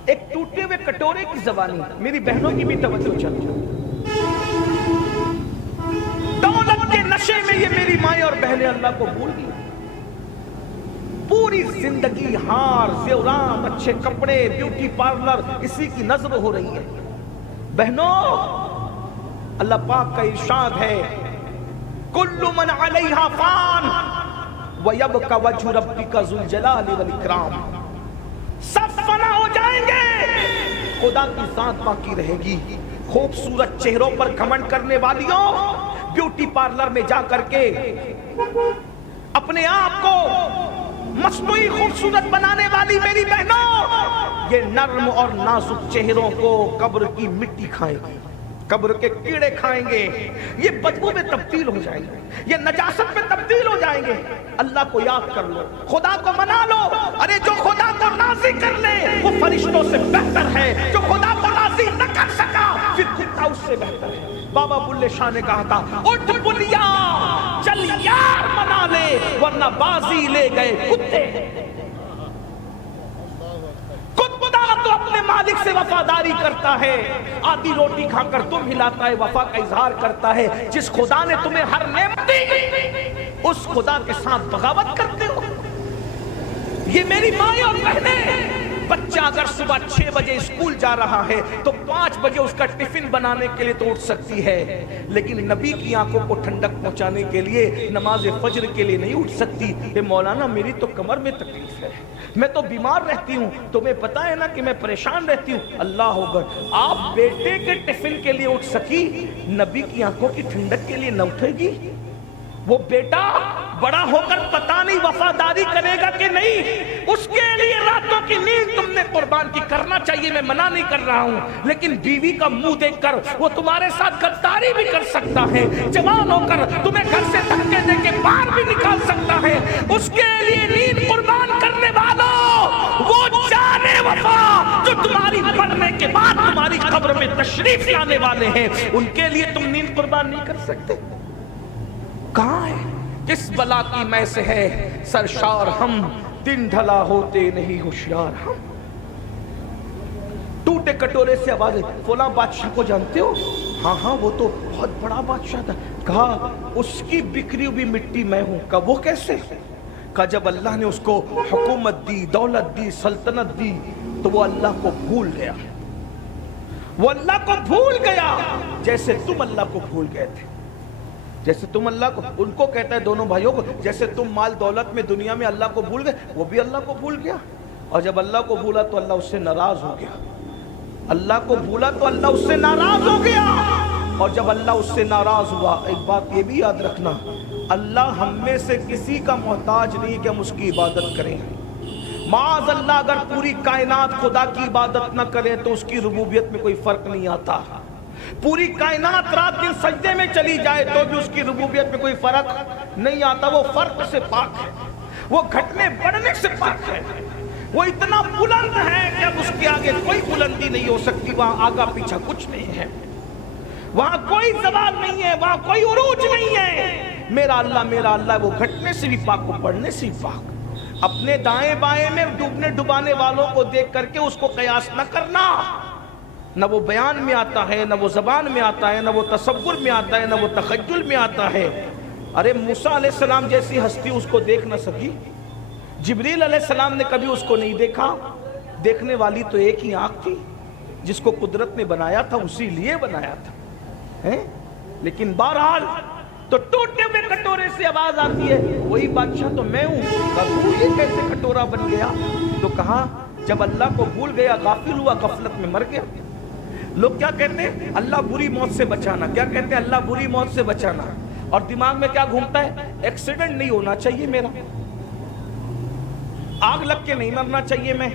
ایک ٹوٹے ہوئے کٹورے کی زبانی، میری بہنوں کی بھی توجہ چاہیے۔ دولت کے نشے میں یہ میری مائیں اور بہنیں اللہ کو بھول گئی، پوری زندگی ہار زیورات، اچھے کپڑے، بیوٹی پارلر، اسی کی نظر ہو رہی ہے۔ بہنوں اللہ پاک کا ارشاد ہے کل من علیہا فان ویبقى وجہ ربک ذو الجلال والاکرام، سب فنا ہو جائیں گے، خدا کی ذات باقی رہے گی۔ خوبصورت چہروں پر گھمنڈ کرنے والیوں، بیوٹی پارلر میں جا کر کے اپنے آپ کو مصنوعی خوبصورت بنانے والی میری بہنوں، یہ نرم اور نازک چہروں کو قبر کی مٹی کھائیں گے، قبر کے کیڑے کھائیں گے، یہ بدبو میں تبدیل ہو جائیں گے، یہ نجاست میں تبدیل ہو جائیں گے۔ اللہ کو یاد کر لو، خدا کو منا لو۔ ارے جو خدا کو راضی کر لے وہ فرشتوں سے بہتر ہے، جو خدا کو راضی نہ کر سکا پھر کتا اس سے بہتر ہے۔ بابا بلے شاہ نے کہا تھا اٹھ بلیا چل یار منا لے ورنہ بازی لے گئے کتے۔ کتا تو اپنے مالک سے وفاداری کرتا ہے، آدھی روٹی کھا کر تم ہلاتا ہے، وفا کا اظہار کرتا ہے۔ جس خدا نے تمہیں ہر نعمت دی اس خدا کے ساتھ بغاوت کرتے ہو۔ یہ میری مائیں اور بہنیں، بچہ اگر صبح 6 بجے اسکول جا رہا ہے تو 5 بجے اس کا ٹفن بنانے کے لیے تو اٹھ سکتی ہے، لیکن نبی کی آنکھوں کو ٹھنڈک پہنچانے کے لیے نماز فجر کے لیے نہیں اٹھ سکتی۔ اے مولانا میری تو کمر میں تکلیف ہے، میں تو بیمار رہتی ہوں، تمہیں پتا ہے نا کہ میں پریشان رہتی ہوں۔ اللہ اکبر، آپ بیٹے کے ٹفن کے لیے اٹھ سکی، نبی کی آنکھوں کی ٹھنڈک کے لیے نہ اٹھے گی؟ وہ بیٹا بڑا ہو کر پتہ نہیں وفاداری کرے گا کہ نہیں، اس کے لیے راتوں کی نیند تم نے قربان کی۔ کرنا چاہیے، میں منع نہیں کر رہا ہوں، لیکن بیوی کا منہ دیکھ کر وہ تمہارے ساتھ غداری بھی کر سکتا ہے، جوان ہو کر تمہیں گھر سے دھکے دے کے باہر بھی نکال سکتا ہے۔ اس کے لیے نیند قربان کرنے والوں تشریف لانے والے ہیں، ان کے لیے تم نیند قربان نہیں کر سکتے؟ کہاں ہے؟ کس بلا کی میں سے ہے سرشار ہم، دن ڈھلا ہوتے نہیں ہوشیار ہم۔ ٹوٹے کٹورے سے آواز، فلاں بادشاہ کو جانتے ہو؟ ہاں ہاں وہ تو بہت بڑا بادشاہ تھا۔ کہا اس کی بکھری ہوئی مٹی میں ہوں۔ کہا وہ کیسے؟ کہا جب اللہ نے اس کو حکومت دی، دولت دی، سلطنت دی تو وہ اللہ کو بھول گیا، وہ اللہ کو بھول گیا جیسے تم اللہ کو بھول گئے تھے، جیسے تم اللہ کو، ان کو کہتا ہے دونوں بھائیوں کو، جیسے تم مال دولت میں دنیا میں اللہ کو بھول گئے، وہ بھی اللہ کو بھول گیا، اور جب اللہ کو بھولا تو اللہ اس سے ناراض ہو گیا، اللہ کو بھولا تو اللہ اس سے ناراض ہو گیا، اور جب اللہ اس سے ناراض ہوا، ایک بات یہ بھی یاد رکھنا، اللہ ہم میں سے کسی کا محتاج نہیں کہ ہم اس کی عبادت کریں۔ معاذ اللہ اگر پوری کائنات خدا کی عبادت نہ کرے تو اس کی ربوبیت میں کوئی فرق نہیں آتا، پوری کائنات رات دن سجدے میں چلی جائے تو بھی اس کی ربوبیت میں کوئی فرق نہیں آتا، وہ فرق سے پاک ہے، وہ گھٹنے بڑھنے سے پاک ہے، وہ اتنا بلند ہے کہ اب اس کے آگے کوئی بلندی نہیں ہو سکتی، وہاں آگا پیچھا کچھ نہیں ہے، وہاں کوئی زوال نہیں ہے، وہاں کوئی عروج نہیں ہے۔ میرا اللہ وہ گھٹنے سے بھی پاک، وہ بڑھنے سے بھی پاک۔ اپنے دائیں بائیں میں ڈوبنے ڈبانے والوں کو دیکھ کر کے اس کو قیاس نہ کرنا، نہ وہ بیان میں آتا ہے، نہ وہ زبان میں آتا ہے، نہ وہ تصور میں آتا ہے، نہ وہ تخیل میں آتا ہے۔ ارے موسیٰ علیہ السلام جیسی ہستی اس کو دیکھ نہ سکی، جبریل علیہ السلام نے کبھی اس کو نہیں دیکھا، دیکھنے والی تو ایک ہی آنکھ تھی، جس کو قدرت نے بنایا تھا اسی لیے بنایا تھا، لیکن بہرحال تو ٹوٹے ہوئے کٹورے سے آواز آتی ہے، وہی بادشاہ تو میں ہوں۔ کہا یہ کیسے کٹورا بن گیا؟ تو کہا جب اللہ کو بھول گیا، غافل ہوا، غفلت میں مر گیا۔ لوگ کیا کہتے ہیں؟ اللہ بری موت سے بچانا، کیا کہتے ہیں؟ اللہ بری موت سے بچانا، اور دماغ میں کیا گھومتا ہے؟ ایکسیڈنٹ نہیں ہونا چاہیے میرا، آگ لگ کے نہیں مرنا چاہیے میں۔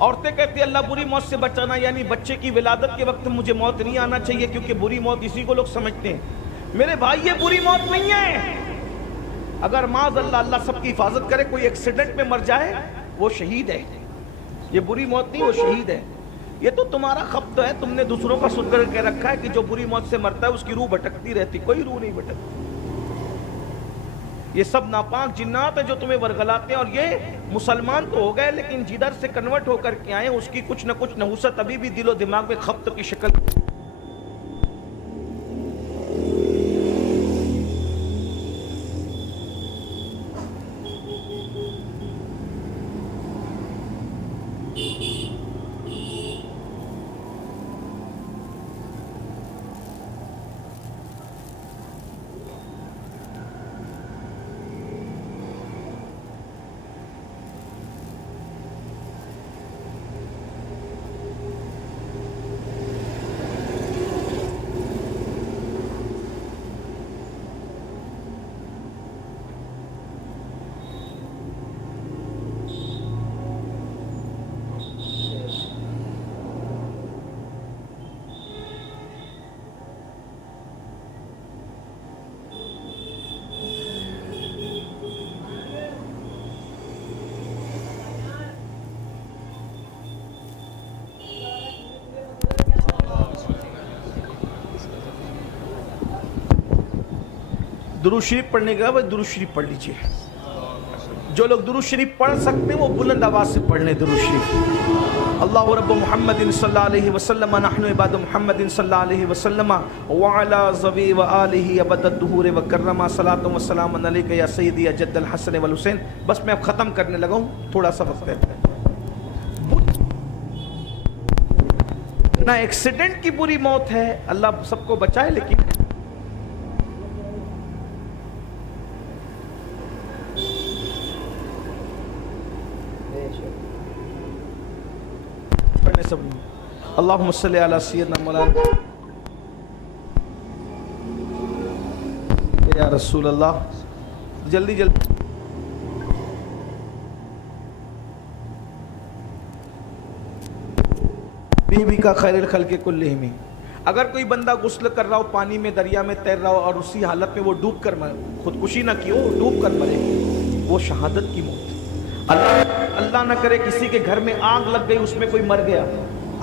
عورتیں کہتی ہیں اللہ بری موت سے بچانا، یعنی بچے کی ولادت کے وقت مجھے موت نہیں آنا چاہیے، کیونکہ بری موت اسی کو لوگ سمجھتے ہیں۔ میرے بھائی یہ بری موت نہیں ہے، اگر معاذ اللہ، اللہ سب کی حفاظت کرے، کوئی ایکسیڈنٹ میں مر جائے وہ شہید ہے، یہ بری موت نہیں، وہ شہید ہے۔ یہ تو تمہارا خبط ہے، تم نے دوسروں کا سن کر کے رکھا ہے کہ جو بری موت سے مرتا ہے اس کی روح بھٹکتی رہتی، کوئی روح نہیں بھٹکتی۔ یہ سب ناپاک جنات ہیں جو تمہیں ورگلاتے ہیں، اور یہ مسلمان تو ہو گئے لیکن جدھر سے کنورٹ ہو کر کے آئے اس کی کچھ نہ کچھ نحوست ابھی بھی دل و دماغ میں خبط کی شکل۔ درود شریف پڑھنے کا وہ درود شریف پڑھ لیجئے، جو لوگ درود شریف پڑھ سکتے ہیں وہ بلند آواز سے پڑھ لیں درود شریف۔ اللہ رب محمد صلی اللہ علیہ وسلم، نحن عباد محمد صلی اللہ علیہ وسلم، وعلی ذوی وآلہ ابد الدہور وکرما، صلاۃ و سلام علیک یا سیدی یا جد الحسن والحسین۔ بس میں اب ختم کرنے لگا ہوں، تھوڑا سا وقت ہے۔ نہ ایکسیڈنٹ کی بری موت ہے، اللہ سب کو بچائے، لیکن اللہم صلی علی سیدنا مولانا یا رسول اللہ، جلدی جلدی۔ بیوی کا خیر الخلق کلہم، اگر کوئی بندہ غسل کر رہا ہو، پانی میں دریا میں تیر رہا ہو اور اسی حالت میں وہ ڈوب کر مرے، خودکشی نہ کی ہو، ڈوب کر مرے، وہ شہادت کی موت۔ اللہ نہ کرے کسی کے گھر میں آگ لگ گئی، اس میں کوئی مر گیا،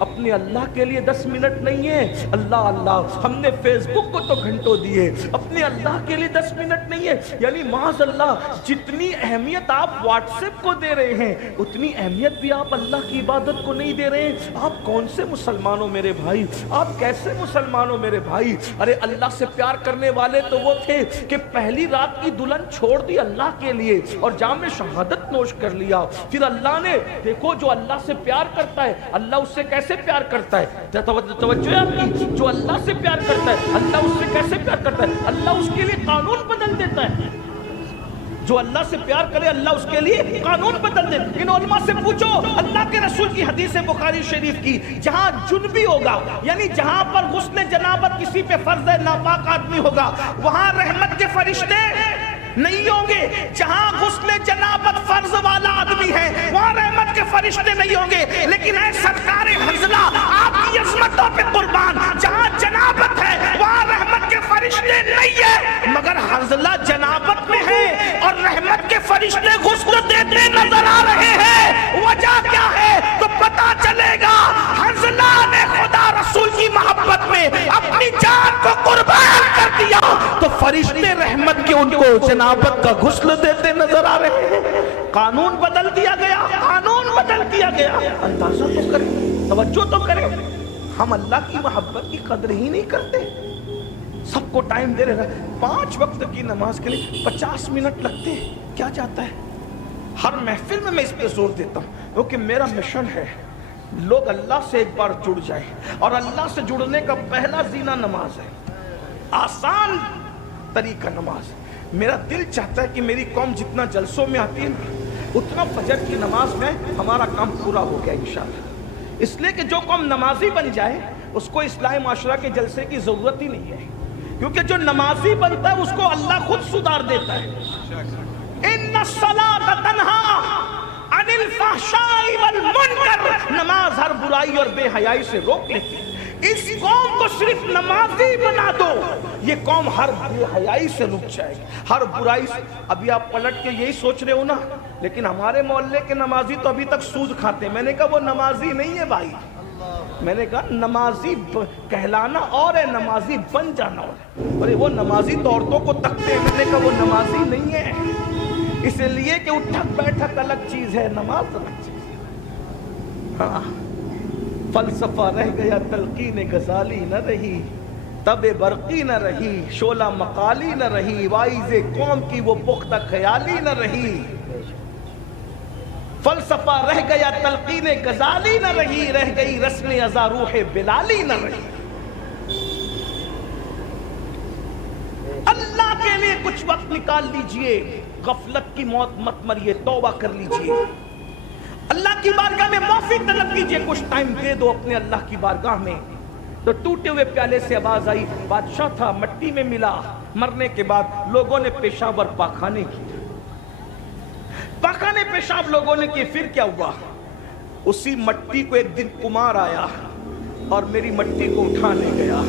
اپنے اللہ کے لیے 10 منٹ نہیں ہے، اللہ اللہ۔ ہم نے فیس بک کو تو گھنٹوں دیے، اپنے اللہ کے لیے 10 منٹ نہیں ہے۔ یعنی معاذ اللہ، جتنی اہمیت آپ واٹس ایپ کو دے رہے ہیں اتنی اہمیت بھی آپ اللہ کی عبادت کو نہیں دے رہے ہیں۔ آپ کون سے مسلمان ہو میرے بھائی؟ آپ کیسے مسلمان ہو میرے بھائی؟ ارے اللہ سے پیار کرنے والے تو وہ تھے کہ پہلی رات کی دلہن چھوڑ دی اللہ کے لیے اور جام شہادت نوش کر لیا۔ پھر اللہ نے دیکھو جو اللہ سے پیار کرتا ہے اللہ اس سے کیسے پیار کرتا ہے، توجہ ہے آپ کی؟ جو اللہ سے پیار کرتا ہے اللہ اس سے کیسے پیار کرتا ہے؟ اللہ اس کے لیے قانون بدل دیتا ہے۔ جو اللہ سے پیار کرے اللہ اس کے لیے قانون بدل دے۔ ان علماء سے پوچھو، اللہ کے رسول کی حدیث بخاری شریف کی، جہاں جنبی ہوگا یعنی جہاں پر غسل جنابت کسی پہ فرض ہے، ناپاک آدمی ہوگا، وہاں رحمت کے فرشتے نہیں ہوں گے۔ جہاں غسل جنابت فرض والا آدمی ہے وہاں رحمت کے فرشتے نہیں ہوں گے۔ لیکن اے سرکار حنظلہ، آپ کی عظمتوں پہ قربان، جہاں جنابت ہے وہاں رحمت کے فرشتے نہیں ہے، مگر حنظلہ جنابت میں ہے اور رحمت کے فرشتے غسل دیتے نظر آ رہے ہیں۔ وجہ کیا ہے تو پتا چلے گا، حنظلہ نے خدا رسول کی محبت میں اپنی جان کو قربان کر دیا تو فرشتے رحمت کے ان کو جنابت کا غسل دیتے نظر آ رہے ہیں۔ قانون بدل دیا گیا، قانون بدل دیا گیا۔ اندازہ تو کریں، توجہ تو کریں، ہم اللہ کی محبت کی قدر ہی نہیں کرتے۔ سب کو ٹائم دے رہے ہیں، 5 وقت کی نماز کے لیے 50 منٹ لگتے ہیں، کیا جاتا ہے؟ ہر محفل میں اس پہ زور دیتا ہوں کیونکہ میرا مشن ہے لوگ اللہ سے ایک بار جڑ جائیں، اور اللہ سے جڑنے کا پہلا زینہ نماز ہے، آسان طریقہ نماز۔ میرا دل چاہتا ہے کہ میری قوم جتنا جلسوں میں آتی ہے اتنا فجر کی نماز میں ہمارا کام پورا ہو گیا انشاءاللہ۔ اس لیے کہ جو قوم نمازی بن جائے اس کو اصلاح معاشرہ کے جلسے کی ضرورت ہی نہیں ہے، کیونکہ جو نمازی بنتا ہے اس کو اللہ خود سدھار دیتا ہے۔ ان الصلاۃ تنہی عن الفحشاء والمنکر، نماز ہر برائی اور بے حیائی سے روک لیتی ہے۔ اس قوم کو صرف نمازی بنا دو، یہ قوم ہر بے حیائی سے رک جائے گی، ہر برائی سے۔ ابھی آپ پلٹ کے یہی سوچ رہے ہو نا، لیکن ہمارے محلے کے نمازی تو ابھی تک سود کھاتے ہیں۔ میں نے کہا وہ نمازی نہیں ہے بھائی، میں نے کہا نمازی کہلانا اور ہے، نمازی بن جانا اور ہے۔ ارے وہ نمازی تو عورتوں کو تکتے ہیں، میں نے کہا وہ نمازی نہیں ہے، اس لیے کہ اٹھک بیٹھک الگ چیز ہے، نماز الگ چیز ہے۔ ہاں، فلسفہ رہ گیا تلقین غزالی نہ رہی، تب برقی نہ رہی، شعلہ مقالی نہ رہی، وائز قوم کی وہ پختہ خیالی نہ رہی۔ فلسفہ رہ گیا تلقین غزالی نہ رہی، رہ گئی رسم ازا روح بلالی نہ رہی۔ اللہ کے لیے کچھ وقت نکال لیجئے، غفلت کی موت مت مریے، توبہ کر لیجئے، اللہ کی بارگاہ میں معافی طلب کیجئے، کچھ ٹائم دے دو اپنے اللہ کی بارگاہ میں۔ تو ٹوٹے ہوئے پیالے سے آواز آئی، بادشاہ تھا مٹی میں ملا، مرنے کے بعد لوگوں نے پیشاب اور پاخانے کیے، پاخانے پیشاب لوگوں نے کیے، پھر کیا ہوا؟ اسی مٹی کو ایک دن کمار آیا اور میری مٹی کو اٹھا لے گیا۔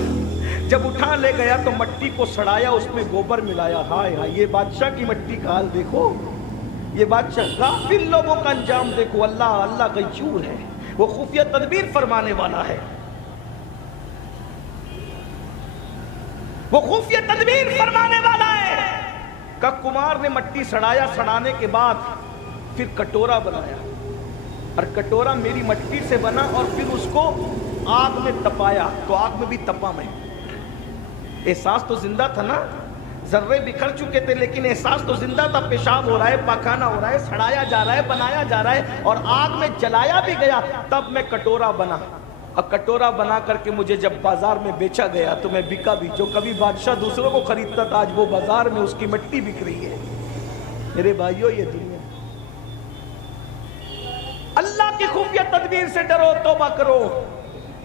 جب اٹھا لے گیا تو مٹی کو سڑایا، اس میں گوبر ملایا۔ ہائے ہائے، یہ بادشاہ کی مٹی کا حال دیکھو، یہ بادشاہ غافل لوگوں کا انجام دیکھو۔ اللہ غیور ہے، وہ خفیہ تدبیر فرمانے والا ہے، وہ خفیہ تدبیر فرمانے والا ہے۔ کہ کمار نے مٹی سڑایا، سڑانے کے بعد پھر کٹورا بنایا، اور کٹورا میری مٹی سے بنا، اور پھر اس کو آگ میں تپایا، تو آگ میں بھی تپا میں۔ احساس تو زندہ تھا نا، ذرے بکھر چکے تھے لیکن احساس تو زندہ تھا، پیشاب ہو رہا ہے، پاخانہ ہو رہا ہے، سڑایا جا رہا ہے، بنایا جا رہا ہے، اور آگ میں جلایا بھی گیا۔ تب میں کٹورا بنا، اور کٹورا بنا کر کے مجھے جب بازار میں بیچا گیا تو میں بکا بھی۔ جو کبھی بادشاہ دوسروں کو خریدتا تھا آج وہ بازار میں اس کی مٹی بک رہی ہے۔ میرے بھائیو، یہ دنیا، اللہ کی خفیہ تدبیر سے ڈرو، توبہ کرو۔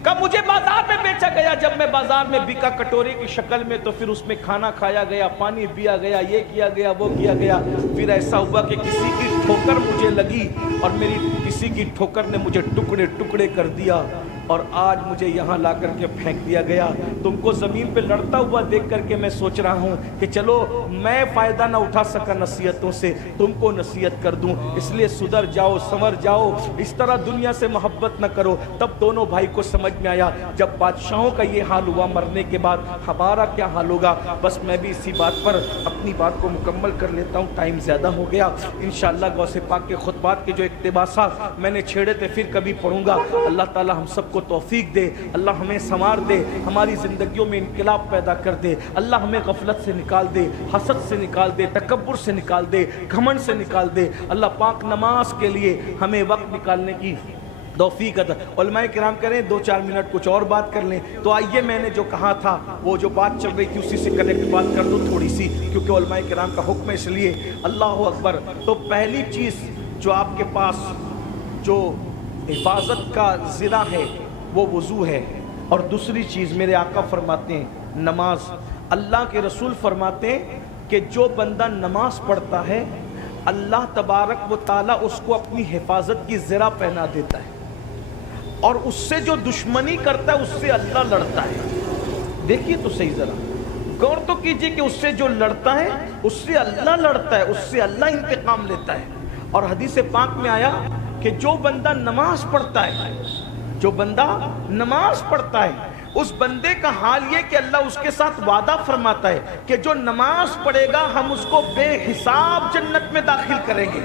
کب مجھے بازار میں بیچا گیا، جب میں بازار میں بکا کٹورے کی شکل میں، تو پھر اس میں کھانا کھایا گیا، پانی پیا گیا، یہ کیا گیا، وہ کیا گیا۔ پھر ایسا ہوا کہ کسی کی ٹھوکر مجھے لگی، اور میری کسی کی ٹھوکر نے مجھے ٹکڑے ٹکڑے کر دیا۔ اور آج مجھے یہاں لا کر کے پھینک دیا گیا. تم کو زمین پہ لڑتا ہوا دیکھ کر کے میں سوچ رہا ہوں کہ چلو میں فائدہ نہ اٹھا سکا نصیحتوں سے, تم کو نصیحت کر دوں. اس لیے سدھر جاؤ, سنور جاؤ, اس طرح دنیا سے محبت نہ کرو. تب دونوں بھائی کو سمجھ میں آیا جب بادشاہوں کا یہ حال ہوا مرنے کے بعد ہمارا کیا حال ہوگا. بس میں بھی اسی بات پر اپنی بات کو مکمل کر لیتا ہوں, ٹائم زیادہ ہو گیا. انشاءاللہ غوث پاک کے خطبات کے جو اقتباسات میں نے چھیڑے تھے پھر کبھی پڑھوں گا. اللہ تعالی ہم سب کو توفیق دے, اللہ ہمیں سنوار دے, ہماری زندگیوں میں انقلاب پیدا کر دے. اللہ ہمیں غفلت سے نکال دے, حسد سے نکال دے, تکبر سے نکال دے, گھمنڈ سے نکال دے. اللہ پاک نماز کے لیے ہمیں وقت نکالنے کی توفیق عطا. علماء کرام کریں 2-4 منٹ کچھ اور بات کر لیں. تو آئیے میں نے جو کہا تھا وہ جو بات چل رہی تھی اسی سے کنیکٹ بات کر دوں تھوڑی سی, کیونکہ علماء کرام کا حکم ہے اس لیے. اللہ اکبر. تو پہلی چیز جو آپ کے پاس جو حفاظت کا ذرا ہے وہ وضو ہے, اور دوسری چیز میرے آقا فرماتے ہیں نماز. اللہ کے رسول فرماتے ہیں کہ جو بندہ نماز پڑھتا ہے اللہ تبارک و تعالیٰ اس کو اپنی حفاظت کی زرہ پہنا دیتا ہے, اور اس سے جو دشمنی کرتا ہے اس سے اللہ لڑتا ہے. دیکھیے تو صحیح ذرا غور تو کیجئے کہ اس سے جو لڑتا ہے اس سے اللہ لڑتا ہے, اس سے اللہ انتقام لیتا ہے. اور حدیث پاک میں آیا کہ جو بندہ نماز پڑھتا ہے, جو بندہ نماز پڑھتا ہے اس بندے کا حال یہ کہ اللہ اس کے ساتھ وعدہ فرماتا ہے کہ جو نماز پڑھے گا ہم اس کو بے حساب جنت میں داخل کریں گے,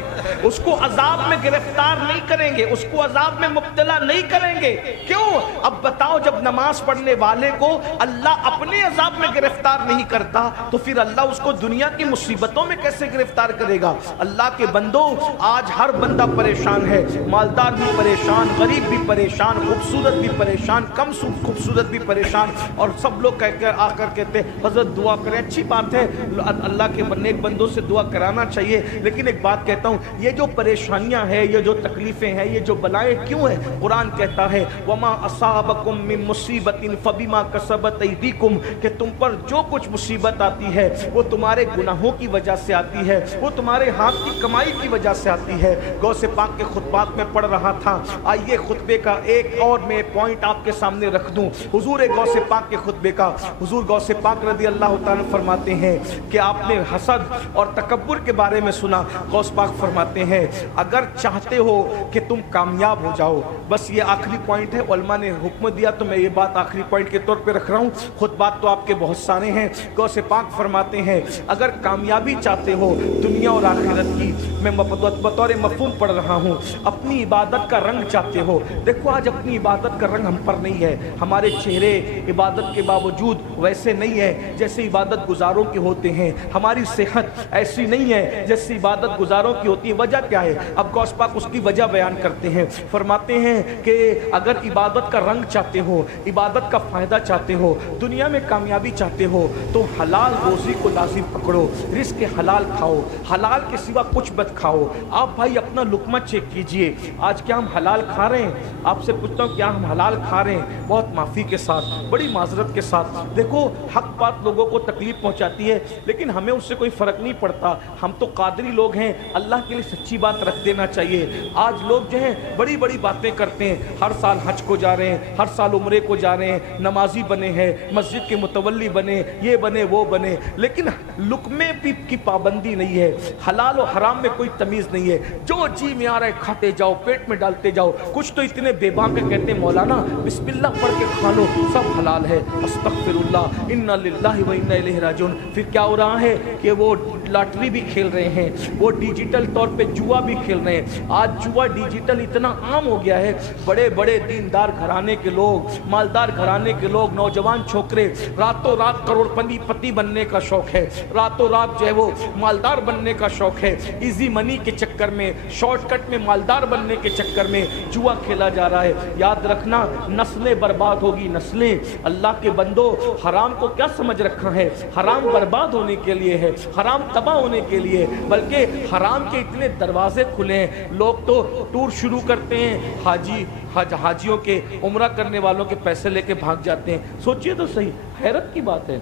اس کو عذاب میں گرفتار نہیں کریں گے, اس کو عذاب میں مبتلا نہیں کریں گے. کیوں؟ اب بتاؤ, جب نماز پڑھنے والے کو اللہ اپنے عذاب میں گرفتار نہیں کرتا تو پھر اللہ اس کو دنیا کی مصیبتوں میں کیسے گرفتار کرے گا. اللہ کے بندوں, آج ہر بندہ پریشان ہے, مالدار بھی پریشان, غریب بھی پریشان, خوبصورت بھی پریشان, کم خوبصورت بھی پریشان, اور سب لوگ کہہ کر آ کر کہتے ہیں حضرت دعا کریں. اچھی بات ہے, اللہ کے نیک بندوں سے دعا کرانا چاہیے, لیکن ایک بات کہتا ہوں, یہ جو پریشانیاں ہیں, یہ جو تکلیفیں ہیں, یہ جو بلائیں کیوں ہیں؟ قرآن کہتا ہے وَمَا أَصَابَكُم مِّن مُّصِيبَةٍ فَبِمَا كَسَبَتْ أَيْدِيكُم, کہ تم پر جو کچھ مصیبت آتی ہے وہ تمہارے گناہوں کی وجہ سے آتی ہے, وہ تمہارے ہاتھ کی کمائی کی وجہ سے آتی ہے. غوث پاک کے خطبات میں پڑھ رہا تھا, آئیے خطبے کا ایک اور میں پوائنٹ آپ کے سامنے رکھ دوں. حضور غوث پاک کے خطبے کا, حضور غوث پاک رضی اللہ تعالیٰ فرماتے ہیں کہ آپ نے حسد اور تکبر کے بارے میں سنا. غوث پاک فرماتے ہیں اگر چاہتے ہو کہ تم کامیاب ہو جاؤ, بس یہ آخری پوائنٹ ہے, علماء نے حکم دیا تو میں یہ بات آخری پوائنٹ کے طور پہ رکھ رہا ہوں, خطبات تو آپ کے بہت سارے ہیں. غوث پاک فرماتے ہیں اگر کامیابی چاہتے ہو دنیا اور آخرت کی, میں بطور مفہوم پڑھ رہا ہوں, اپنی عبادت کا رنگ چاہتے ہو. دیکھو آج اپنی عبادت کا رنگ ہم پر نہیں ہے, ہمارے چہرے عبادت کے باوجود ویسے نہیں ہے جیسے عبادت گزاروں کے ہوتے ہیں, ہماری صحت ایسی نہیں ہے جیسے عبادت گزاروں کی ہوتی ہے. وجہ کیا ہے؟ اب غوث پاک اس کی وجہ بیان کرتے ہیں. فرماتے ہیں کہ اگر عبادت کا رنگ چاہتے ہو, عبادت کا فائدہ چاہتے ہو, دنیا میں کامیابی چاہتے ہو, تو حلال روزی کو لازم پکڑو, رزق حلال کھاؤ, حلال کے سوا کچھ مت کھاؤ. آپ بھائی اپنا لقمہ چیک کیجئے, آج کیا ہم حلال کھا رہے ہیں؟ آپ سے پوچھتا ہوں کیا ہم حلال کھا رہے ہیں؟ بہت معافی کے ساتھ, بڑی معذرت کے ساتھ. دیکھو حق بات لوگوں کو تکلیف پہنچاتی ہے لیکن ہمیں اس سے کوئی فرق نہیں پڑتا, ہم تو قادری لوگ ہیں, اللہ کے لیے سچی بات رکھ دینا چاہیے. آج لوگ جو ہیں بڑی بڑی باتیں کرتے ہیں, ہر سال حج کو جا رہے ہیں, ہر سال عمرے کو جا رہے ہیں, نمازی بنے ہیں, مسجد کے متولی بنے, یہ بنے وہ بنے, لیکن لقمے کی پابندی نہیں ہے, حلال و حرام میں کوئی تمیز نہیں ہے, جو جی میں آ رہا ہے کھاتے جاؤ, پیٹ میں ڈالتے جاؤ. کچھ تو اتنے بے باک کہتے ہیں مولانا بسم اللہ پڑھ کے کھا لو, سب حلال ہے. استغفر اللہ, انا للہ و انا الیہ راجعون. پھر کیا ہو رہا ہے کہ وہ لاٹری بھی کھیل رہے ہیں, وہ ڈیجیٹل طور پہ جوا بھی کھیل رہے ہیں. آج جوا ڈیجیٹل اتنا عام ہو گیا ہے, بڑے بڑے دیندار گھرانے کے لوگ, مالدار گھرانے کے لوگ, نوجوان چھوکرے راتوں رات کروڑ پتی بننے کا شوق ہے, راتوں رات جو ہے وہ مالدار بننے کا شوق ہے. ایزی منی کے چکر میں, شارٹ کٹ میں مالدار بننے کے چکر میں جوا کھیلا جا رہا ہے. یاد رکھنا نسلیں برباد ہوگی, نسلیں. اللہ کے بندو حرام کو کیا سمجھ رکھا ہے؟ حرام برباد ہونے کے لیے ہے, حرام تباہ ہونے کے لیے, بلکہ حرام کے اتنے دروازے کھلے ہیں. لوگ تو ٹور شروع کرتے ہیں, حاجیوں کے, عمرہ کرنے والوں کے پیسے لے کے بھاگ جاتے ہیں. سوچئے تو صحیح, حیرت کی بات ہے,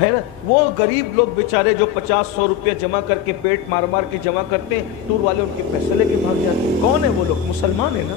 حیرت. وہ غریب لوگ بیچارے جو 50-100 روپے جمع کر کے پیٹ مار مار کے جمع کرتے ہیں, ٹور والے ان کے پیسے لے کے بھاگ جاتے ہیں. کون ہے وہ لوگ؟ مسلمان ہیں نا,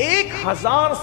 1000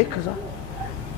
1000।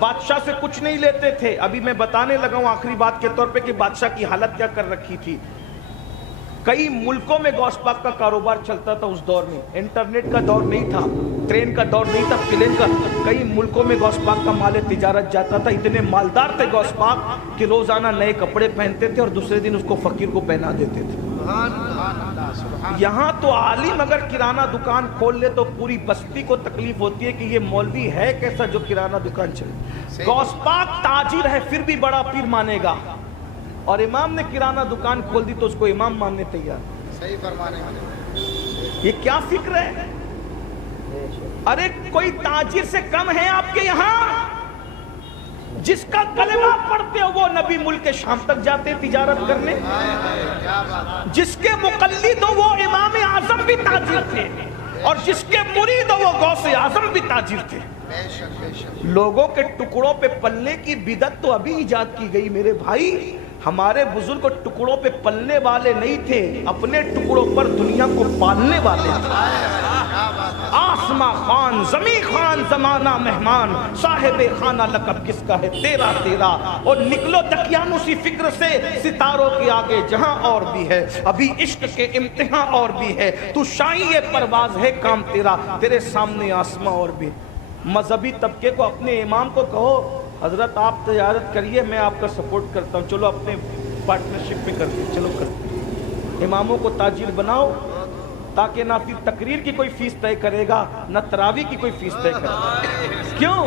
بادشاہ سے کچھ نہیں لیتے تھے. ابھی میں بتانے لگا ہوں آخری بات کے طور پہ کہ بادشاہ کی حالت کیا کر رکھی تھی. کئی ملکوں میں غوث پاک کا کاروبار چلتا تھا اس دور میں. انٹرنیٹ کا دور نہیں تھا, ٹرین کا دور نہیں تھا, پلین کا. کئی ملکوں میں غوث پاک کا مال تجارت جاتا تھا. اتنے مالدار تھے غوث پاک کہ روزانہ نئے کپڑے پہنتے تھے اور دوسرے دن اس کو فقیر کو پہنا دیتے تھے. یہاں تو عالم اگر کرانہ دکان کھول لے تو پوری بستی کو تکلیف ہوتی ہے کہ یہ مولوی ہے کیسا جو کرانہ دکان چلے. غوث پاک تاجر ہے پھر بھی بڑا پیر مانے گا, اور امام نے کرانہ دکان کھول دی تو اس کو امام ماننے تیار. صحیح فرمانے والے. یہ کیا فکر ہے؟ ارے کوئی تاجر سے کم ہے آپ کے یہاں؟ جس کا کلمہ پڑھتے ہو وہ نبی ملک شام تک جاتے تجارت کرنے. جس کے مقلد ہو وہ امام اعظم بھی تاجر تھے, اور جس کے مرید ہو وہ غوث اعظم بھی تاجر تھے. لوگوں کے ٹکڑوں پہ پلنے کی بدعت تو ابھی ایجاد کی گئی میرے بھائی. ہمارے بزرگ ٹکڑوں پہ پلنے والے نہیں تھے, اپنے ٹکڑوں پر دنیا کو پالنے والے تھے. آسماں خان زمیں خان زمانہ مہمان, صاحب خانہ لقب کس کا ہے تیرا تیرا. اور نکلو دقیانوسی فکر سے ستاروں کے آگے جہاں اور بھی ہے, ابھی عشق کے امتحان اور بھی ہے. تو شاہی پرواز ہے کام تیرا, تیرے سامنے آسماں اور بھی. مذہبی طبقے کو اپنے امام کو کہو حضرت آپ تجارت کریے, میں آپ کا سپورٹ کرتا ہوں, چلو اپنے پارٹنرشپ میں کرتے, چلو کرتے. اماموں کو تاجر بناؤ تاکہ نہ پھر تقریر کی کوئی فیس طے کرے گا نہ تراویح کی کوئی فیس طے کرے گا. کیوں؟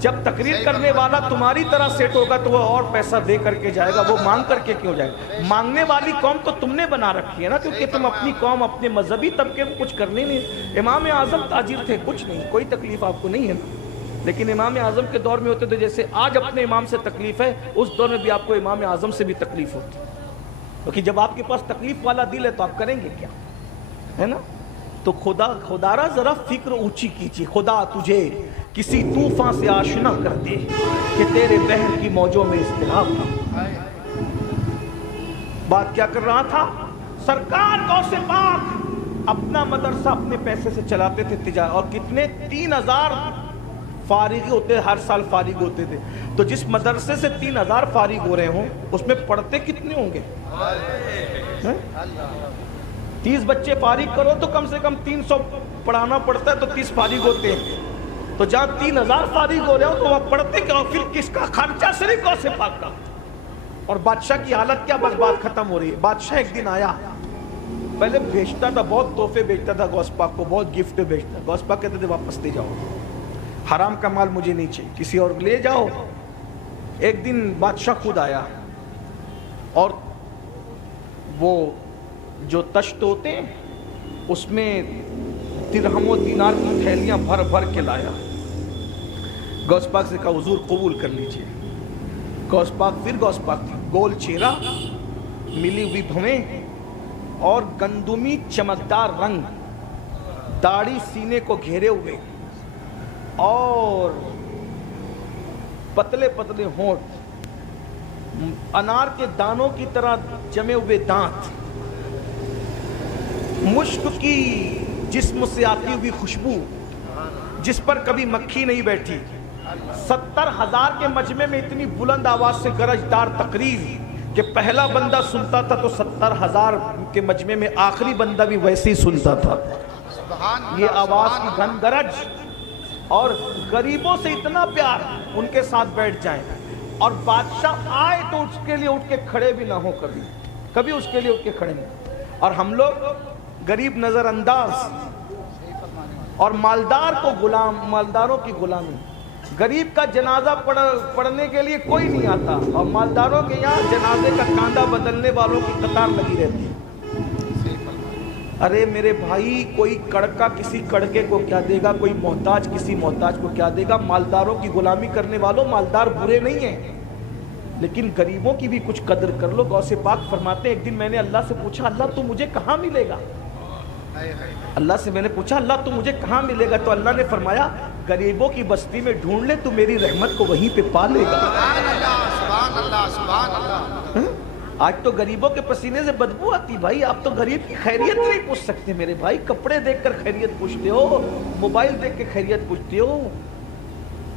جب تقریر کرنے والا تمہاری طرح سیٹ ہوگا تو وہ اور پیسہ دے کر کے جائے گا, وہ مانگ کر کے کیوں جائے گا؟ مانگنے والی قوم تو تم نے بنا رکھی ہے نا, کیونکہ تم اپنی قوم اپنے مذہبی طبقے کو کچھ کرنے نہیں. امام اعظم تاجر تھے, کچھ نہیں, کوئی تکلیف آپ کو نہیں ہے نا. لیکن امام اعظم کے دور میں ہوتے تھے جیسے آج اپنے امام سے تکلیف ہے, اس دور میں بھی آپ کو امام اعظم سے بھی تکلیف ہوتی, کیونکہ جب آپ کے پاس تکلیف والا دل ہے تو آپ کریں گے کیا, ہے نا. تو خدا را ذرا فکر اونچی کیجیے. خدا تجھے کسی طوفان سے آشنا کر دے کہ تیرے بحر کی موجوں میں اضطراب نہ. بات کیا کر رہا تھا؟ سرکار غوث پاک اپنا مدرسہ اپنے پیسے سے چلاتے تھے تجارت, اور کتنے 3000 فارغ ہوتے, ہر سال فارغ ہوتے تھے. تو جس مدرسے سے 3000 فارغ ہو رہے ہوں اس میں پڑھتے کتنے ہوں گے؟ 30 بچے فارغ کرو تو کم سے کم 300 پڑھانا پڑتا ہے, تو 30 فارغ ہوتے ہیں. تو جہاں 3000 فارغ ہو رہے ہو تو وہاں پڑھتے کیا؟ پھر کس کا خرچہ؟ صرف غوث پاک کا. اور بادشاہ کی حالت کیا؟ بس بات ختم ہو رہی ہے. بادشاہ ایک دن آیا, پہلے بھیجتا تھا, بہت تحفے بھیجتا تھا غوث پاک کو, بہت گفٹ بھیجتا. غوث پاک کہتے تھے واپس لے جاؤ, حرام کا مال مجھے نہیں چاہیے, کسی اور لے جاؤ. ایک دن بادشاہ خود آیا اور وہ جو تشت ہوتے ہیں اس میں درہم و دینار کی تھیلیاں بھر بھر کے لایا. غوث پاک سے کہا حضور قبول کر لیجئے. غوث پاک پھر غوث پاک تھی, گول چہرہ, ملی ہوئی بھویں اور گندمی چمکدار رنگ, داڑھی سینے کو گھیرے ہوئے اور پتلے پتلے ہونٹ, انار کے دانوں کی طرح جمے ہوئے دانت, مشک کی جسم سے آتی ہوئی خوشبو جس پر کبھی مکھی نہیں بیٹھی. 70,000 کے مجمع میں اتنی بلند آواز سے گرجدار تقریر کہ پہلا بندہ سنتا تھا تو 70,000 کے مجمع میں آخری بندہ بھی ویسے ہی سنتا تھا. یہ آواز کی گھن گرج, اور غریبوں سے اتنا پیار, ان کے ساتھ بیٹھ جائیں, اور بادشاہ آئے تو اس کے لیے اٹھ کے کھڑے بھی نہ ہو, کبھی اس کے لیے اٹھ کے کھڑے نہیں. اور ہم لوگ غریب نظر انداز اور مالدار کو غلام, مالداروں کی غلامی. غریب کا جنازہ پڑھنے کے لیے کوئی نہیں آتا, اور مالداروں کے یہاں جنازے کا کاندھا بدلنے والوں کی قطار لگی رہتی ہے. ارے میرے بھائی, کوئی کڑکا کسی کڑکے کو کیا دے گا, کوئی محتاج کسی محتاج کو کیا دے گا. مالداروں کی غلامی کرنے والوں, مالدار برے نہیں ہیں لیکن غریبوں کی بھی کچھ قدر کر لو. غوث پاک فرماتے ہیں ایک دن میں نے اللہ سے پوچھا, اللہ تو مجھے کہاں ملے گا؟ اللہ سے میں نے پوچھا اللہ تو مجھے کہاں ملے گا؟ تو اللہ نے فرمایا غریبوں کی بستی میں ڈھونڈ لے, تو میری رحمت کو وہیں پہ پا لے گا. سبحان اللہ سبحان اللہ. آج تو غریبوں کے پسینے سے بدبو آتی بھائی. آپ تو غریب کی خیریت نہیں پوچھ سکتے میرے بھائی. کپڑے دیکھ کر خیریت پوچھتے ہو, موبائل دیکھ کے خیریت پوچھتے ہو.